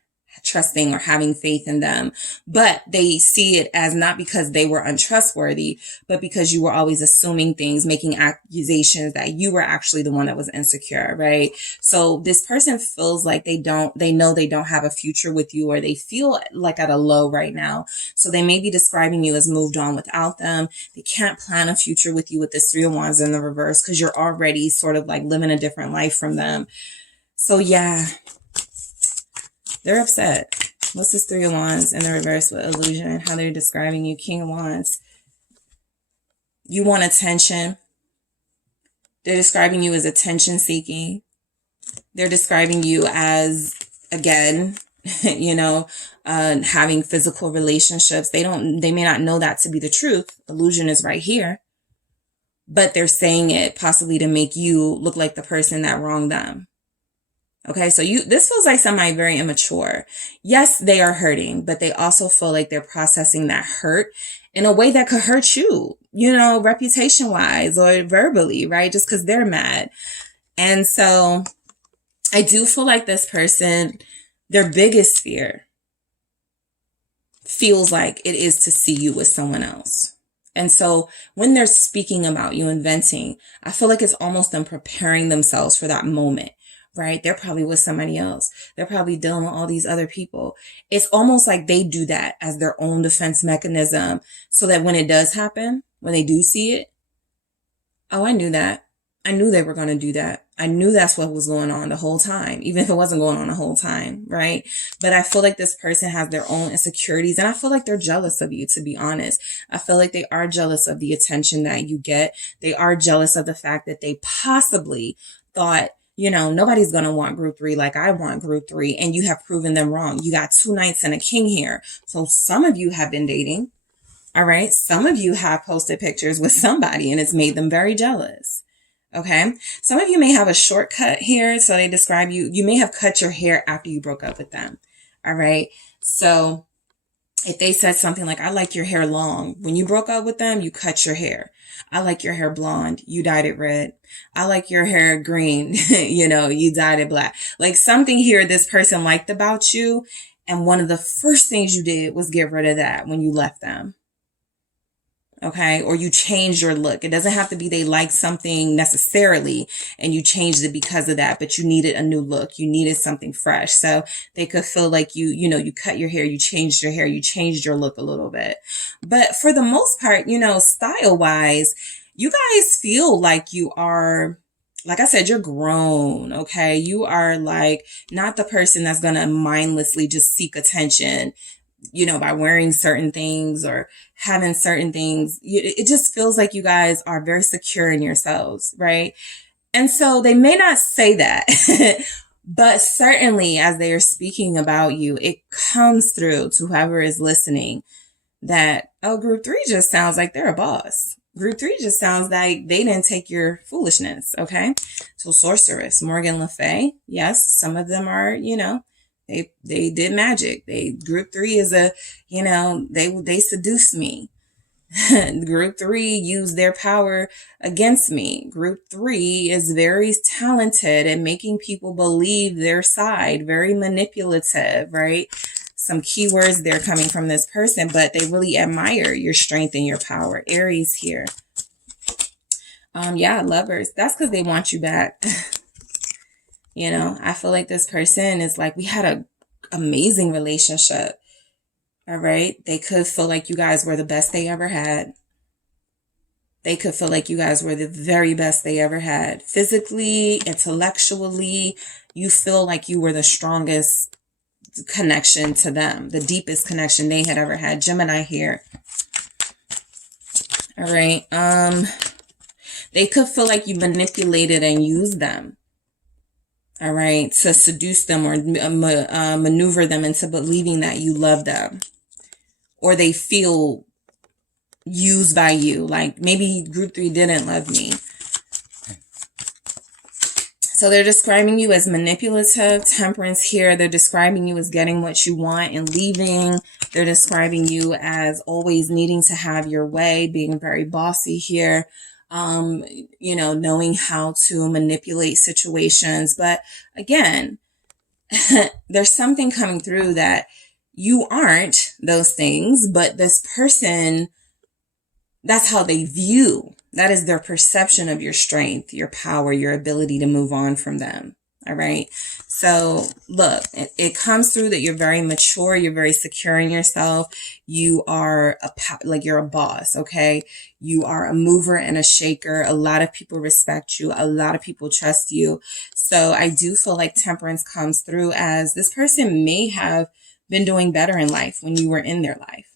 trusting or having faith in them, but they see it as not because they were untrustworthy, but because you were always assuming things, making accusations that you were actually the one that was insecure, right? So this person feels like they know they don't have a future with you, or they feel like at a low right now. So they may be describing you as moved on without them. They can't plan a future with you with this Three of Wands in the reverse, because you're already sort of like living a different life from them. So yeah, they're upset. What's this Three of Wands in the reverse with illusion? How they're describing you? King of Wands. You want attention. They're describing you as attention seeking. They're describing you as, again, having physical relationships. They may not know that to be the truth. Illusion is right here. But they're saying it possibly to make you look like the person that wronged them. Okay, so this feels like somebody very immature. Yes, they are hurting, but they also feel like they're processing that hurt in a way that could hurt you, reputation-wise or verbally, right? Just because they're mad. And so I do feel like this person, their biggest fear feels like it is to see you with someone else. And so when they're speaking about you and venting, I feel like it's almost them preparing themselves for that moment. Right? They're probably with somebody else. They're probably dealing with all these other people. It's almost like they do that as their own defense mechanism, so that when it does happen, when they do see it, oh, I knew that. I knew they were going to do that. I knew that's what was going on the whole time, even if it wasn't going on the whole time, right? But I feel like this person has their own insecurities, and I feel like they're jealous of you, to be honest. I feel like they are jealous of the attention that you get. They are jealous of the fact that they possibly thought, nobody's going to want group 3 like I want group 3. And you have proven them wrong. You got 2 knights and a king here. So some of you have been dating. All right. Some of you have posted pictures with somebody and it's made them very jealous. Okay. Some of you may have a shortcut here. So they describe you may have cut your hair after you broke up with them. All right. So if they said something like, I like your hair long, when you broke up with them, you cut your hair. I like your hair blonde. You dyed it red. I like your hair green. You dyed it black. Like something here this person liked about you. And one of the first things you did was get rid of that when you left them. Okay. Or you changed your look. It doesn't have to be they like something necessarily and you changed it because of that, but you needed a new look. You needed something fresh. So they could feel like you cut your hair, you changed your hair, you changed your look a little bit. But for the most part, style wise, you guys feel like you are, like I said, you're grown. Okay. You are like not the person that's going to mindlessly just seek attention, by wearing certain things or having certain things. It just feels like you guys are very secure in yourselves, right? And so they may not say that, but certainly as they are speaking about you, it comes through to whoever is listening that, oh, group 3 just sounds like they're a boss. Group 3 just sounds like they didn't take your foolishness, okay? So Sorceress, Morgan Le Fay, yes, some of them are, they did magic. Group 3 is they seduced me. Group 3 used their power against me. Group 3 is very talented at making people believe their side, very manipulative, right? Some keywords there coming from this person, but they really admire your strength and your power. Aries here. Lovers. That's because they want you back. I feel like this person is like, we had an amazing relationship. All right. They could feel like you guys were the best they ever had. They could feel like you guys were the very best they ever had. Physically, intellectually, you feel like you were the strongest connection to them, the deepest connection they had ever had. Gemini here. All right. They could feel like you manipulated and used them. All right, to seduce them or maneuver them into believing that you love them. Or they feel used by you. Like maybe group 3 didn't love me. So they're describing you as manipulative. Temperance here. They're describing you as getting what you want and leaving. They're describing you as always needing to have your way, being very bossy here. Knowing how to manipulate situations. But again, there's something coming through that you aren't those things, but this person, that's how they view. That is their perception of your strength, your power, your ability to move on from them. All right. So look, it comes through that you're very mature. You're very secure in yourself. You are you're a boss. Okay. You are a mover and a shaker. A lot of people respect you. A lot of people trust you. So I do feel like temperance comes through as this person may have been doing better in life when you were in their life.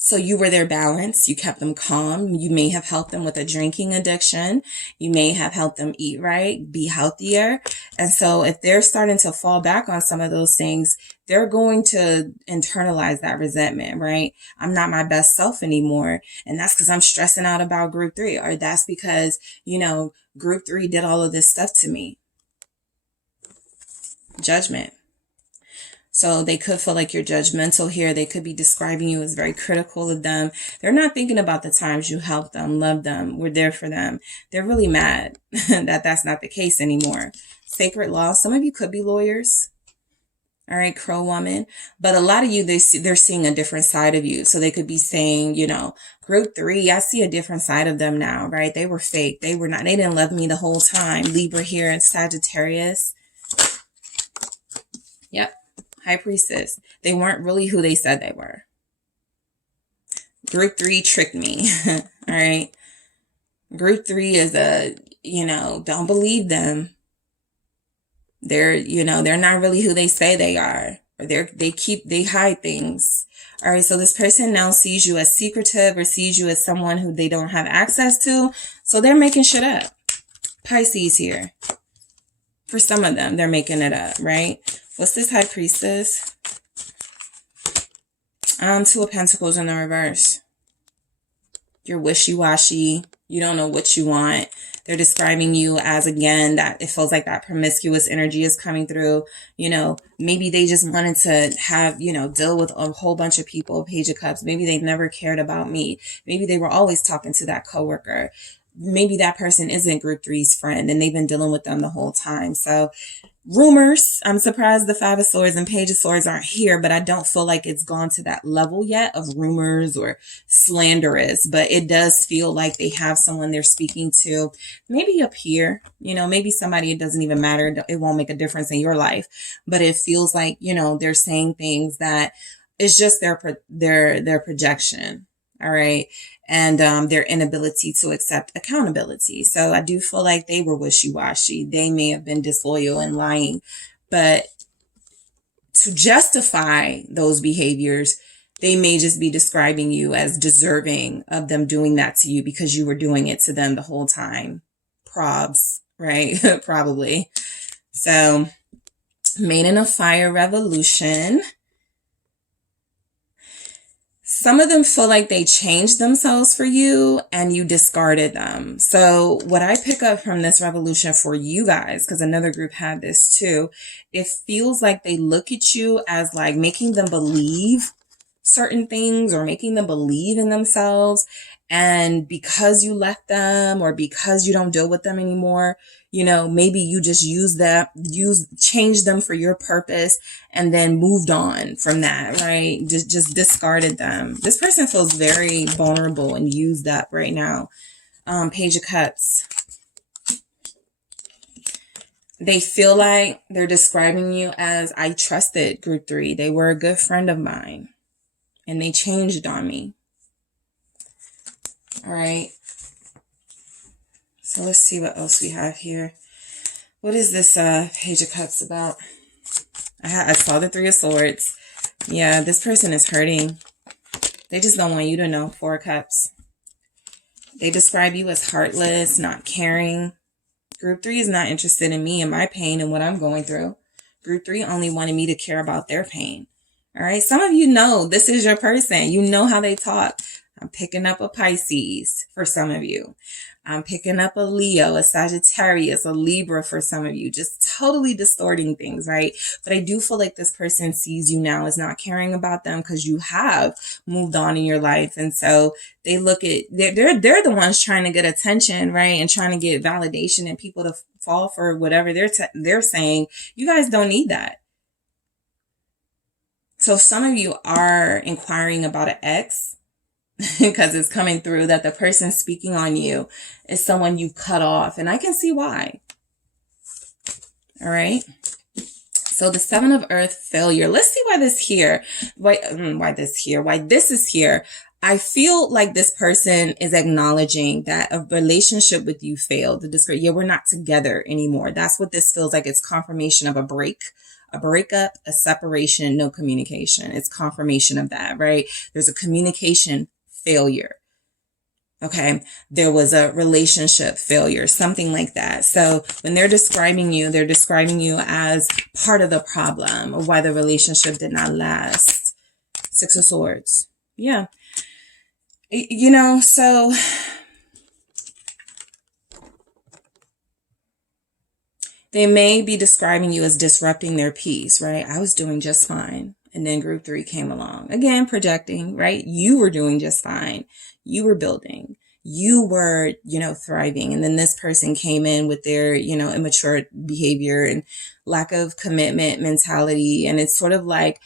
So you were their balance. You kept them calm. You may have helped them with a drinking addiction. You may have helped them eat right, be healthier. And so if they're starting to fall back on some of those things, they're going to internalize that resentment, right? I'm not my best self anymore. And that's because I'm stressing out about group 3, or that's because, group 3 did all of this stuff to me. Judgment. So they could feel like you're judgmental here. They could be describing you as very critical of them. They're not thinking about the times you helped them, loved them, were there for them. They're really mad that that's not the case anymore. Sacred law. Some of you could be lawyers. All right, Crow woman. But a lot of you, they're seeing a different side of you. So they could be saying, group 3, I see a different side of them now, right? They were fake. They didn't love me the whole time. Libra here and Sagittarius. Yep. High Priestess. They weren't really who they said they were. Group 3 tricked me. All right. Group 3 is don't believe them. They're not really who they say they are. Or they hide things. All right. So this person now sees you as secretive or sees you as someone who they don't have access to. So they're making shit up. Pisces here. For some of them, they're making it up, right? What's this High Priestess? 2 of Pentacles in the reverse. You're wishy-washy. You don't know what you want. They're describing you as, again, that it feels like that promiscuous energy is coming through. Maybe they just wanted to have, deal with a whole bunch of people, Page of Cups. Maybe they've never cared about me. Maybe they were always talking to that coworker. Maybe that person isn't group 3's friend and they've been dealing with them the whole time. So rumors, I'm surprised the 5 of Swords and Page of Swords aren't here, but I don't feel like it's gone to that level yet of rumors or slanderous, but it does feel like they have someone they're speaking to, maybe up here, maybe somebody, it doesn't even matter. It won't make a difference in your life, but it feels like, they're saying things that it's just their projection. All right. And their inability to accept accountability. So I do feel like they were wishy-washy. They may have been disloyal and lying. But to justify those behaviors, they may just be describing you as deserving of them doing that to you because you were doing it to them the whole time. Probs, right? Probably. So, Maiden of Fire Revolution. Some of them feel like they changed themselves for you and you discarded them. So what I pick up from this revolution for you guys, because another group had this too, it feels like they look at you as like making them believe certain things or making them believe in themselves. And because you left them or because you don't deal with them anymore, maybe you just changed them for your purpose and then moved on from that, right? Just discarded them. This person feels very vulnerable and used up right now. Page of Cups. They feel like they're describing you as, I trusted group 3. They were a good friend of mine and they changed on me. All right. So let's see what else we have here. What is this Page of Cups about? I saw the 3 of Swords. Yeah, this person is hurting. They just don't want you to know. 4 of Cups. They describe you as heartless, not caring. Group 3 is not interested in me and my pain and what I'm going through. Group 3 only wanted me to care about their pain. All right. Some of you know this is your person. You know how they talk. I'm picking up a Pisces for some of you. I'm picking up a Leo, a Sagittarius, a Libra for some of you, just totally distorting things, right? But I do feel like this person sees you now as not caring about them because you have moved on in your life. And so they look at, they're the ones trying to get attention, right? And trying to get validation and people to fall for whatever they're saying. You guys don't need that. So some of you are inquiring about an ex, because it's coming through that the person speaking on you is someone you've cut off. And I can see why. All right. So the Seven of Earth, failure. Let's see why this here. Why this is here. I feel like this person is acknowledging that a relationship with you failed. Yeah, we're not together anymore. That's what this feels like. It's confirmation of a breakup, a separation, no communication. It's confirmation of that, right? There's a communication failure. Okay. There was a relationship failure, something like that. So when they're describing you as part of the problem of why the relationship did not last. Six of Swords. Yeah. You know, so they may be describing you as disrupting their peace, right? I was doing just fine. And then group 3 came along. Again, projecting, right? You were doing just fine. You were building. You were, thriving. And then this person came in with their, immature behavior and lack of commitment mentality. And it's sort of like,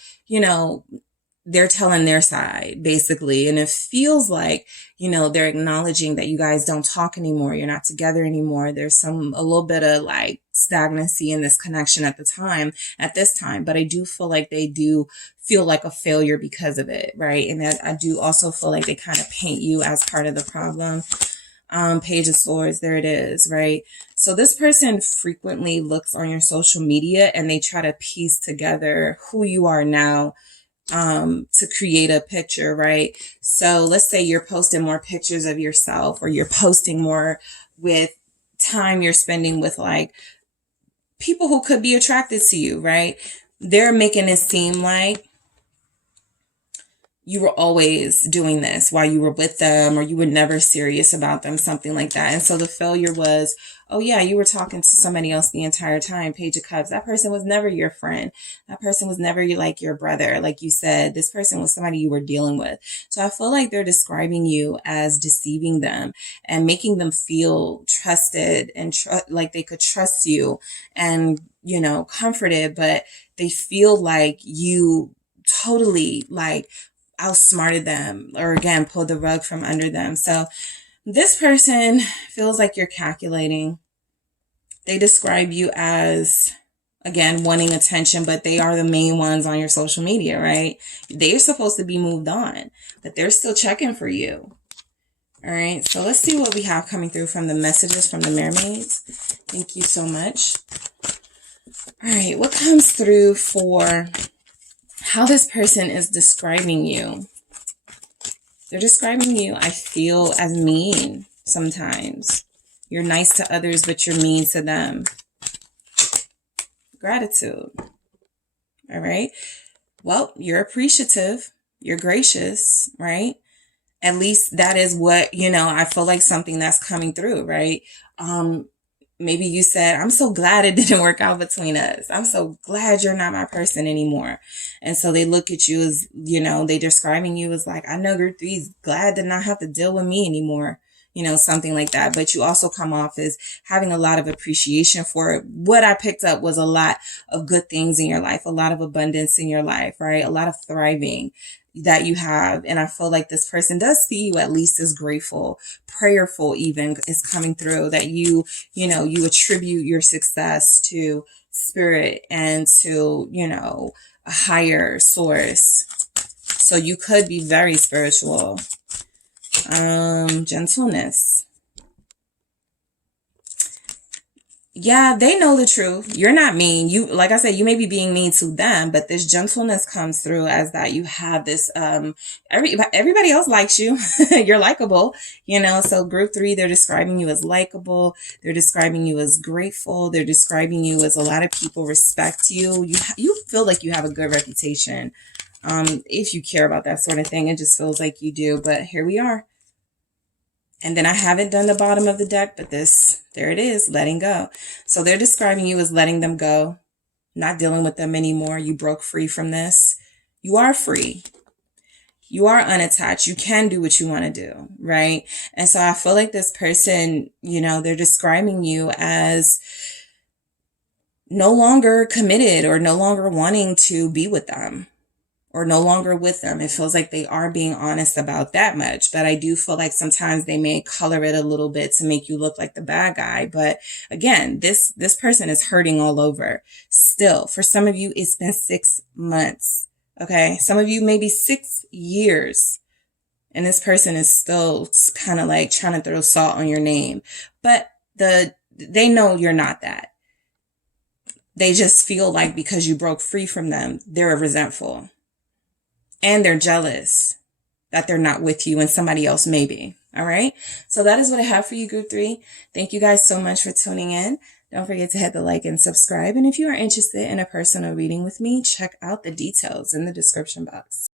they're telling their side, basically. And it feels like, they're acknowledging that you guys don't talk anymore. You're not together anymore. There's a little bit of like stagnancy in this connection at this time. But I do feel like they do feel like a failure because of it, right? And I do also feel like they kind of paint you as part of the problem. Page of Swords, there it is, right? So this person frequently looks on your social media and they try to piece together who you are now, to create a picture, right? So let's say you're posting more pictures of yourself, or you're posting more with time you're spending with like people who could be attracted to you, right? They're making it seem like you were always doing this while you were with them, or you were never serious about them, something like that. And so the failure was, oh yeah, you were talking to somebody else the entire time. Page of Cups. That person was never your friend. That person was never your brother. Like you said, this person was somebody you were dealing with. So I feel like they're describing you as deceiving them and making them feel trusted and like they could trust you and, comforted, but they feel like you totally like outsmarted them, or again, pulled the rug from under them. So this person feels like you're calculating. They describe you as, again, wanting attention, but they are the main ones on your social media, right? They're supposed to be moved on, but they're still checking for you. All right. So let's see what we have coming through from the messages from the mermaids. Thank you so much. All right. What comes through for how this person is describing you? They're describing you, I feel, as mean sometimes. You're nice to others, but you're mean to them. Gratitude. All right. Well, you're appreciative. You're gracious, right? At least that is what, I feel like something that's coming through, right? Maybe you said, I'm so glad it didn't work out between us. I'm so glad you're not my person anymore. And so they look at you as, they describing you as like, I know group 3's glad to not have to deal with me anymore. Something like that. But you also come off as having a lot of appreciation for it. What I picked up was a lot of good things in your life, a lot of abundance in your life, right? A lot of thriving that you have. And I feel like this person does see you at least as grateful, prayerful even is coming through, that you attribute your success to spirit and to, a higher source. So you could be very spiritual. Gentleness. Yeah, they know the truth. You're not mean. Like I said, you may be being mean to them, but this gentleness comes through as that you have this, everybody else likes you. You're likable, so group 3, they're describing you as likable. They're describing you as grateful. They're describing you as a lot of people respect you. You feel like you have a good reputation. If you care about that sort of thing, it just feels like you do. But here we are. And then I haven't done the bottom of the deck, but there it is, letting go. So they're describing you as letting them go, not dealing with them anymore. You broke free from this. You are free. You are unattached. You can do what you want to do, right? And so I feel like this person, they're describing you as no longer committed or no longer wanting to be with them or no longer with them. It feels like they are being honest about that much, but I do feel like sometimes they may color it a little bit to make you look like the bad guy. But again, this person is hurting all over still. For some of you, it's been 6 months. Okay. Some of you, maybe 6 years. And this person is still kind of like trying to throw salt on your name, but they know you're not that. They just feel like because you broke free from them, they're resentful and they're jealous that they're not with you and somebody else may be. All right. So that is what I have for you, group 3. Thank you guys so much for tuning in. Don't forget to hit the like and subscribe. And if you are interested in a personal reading with me, check out the details in the description box.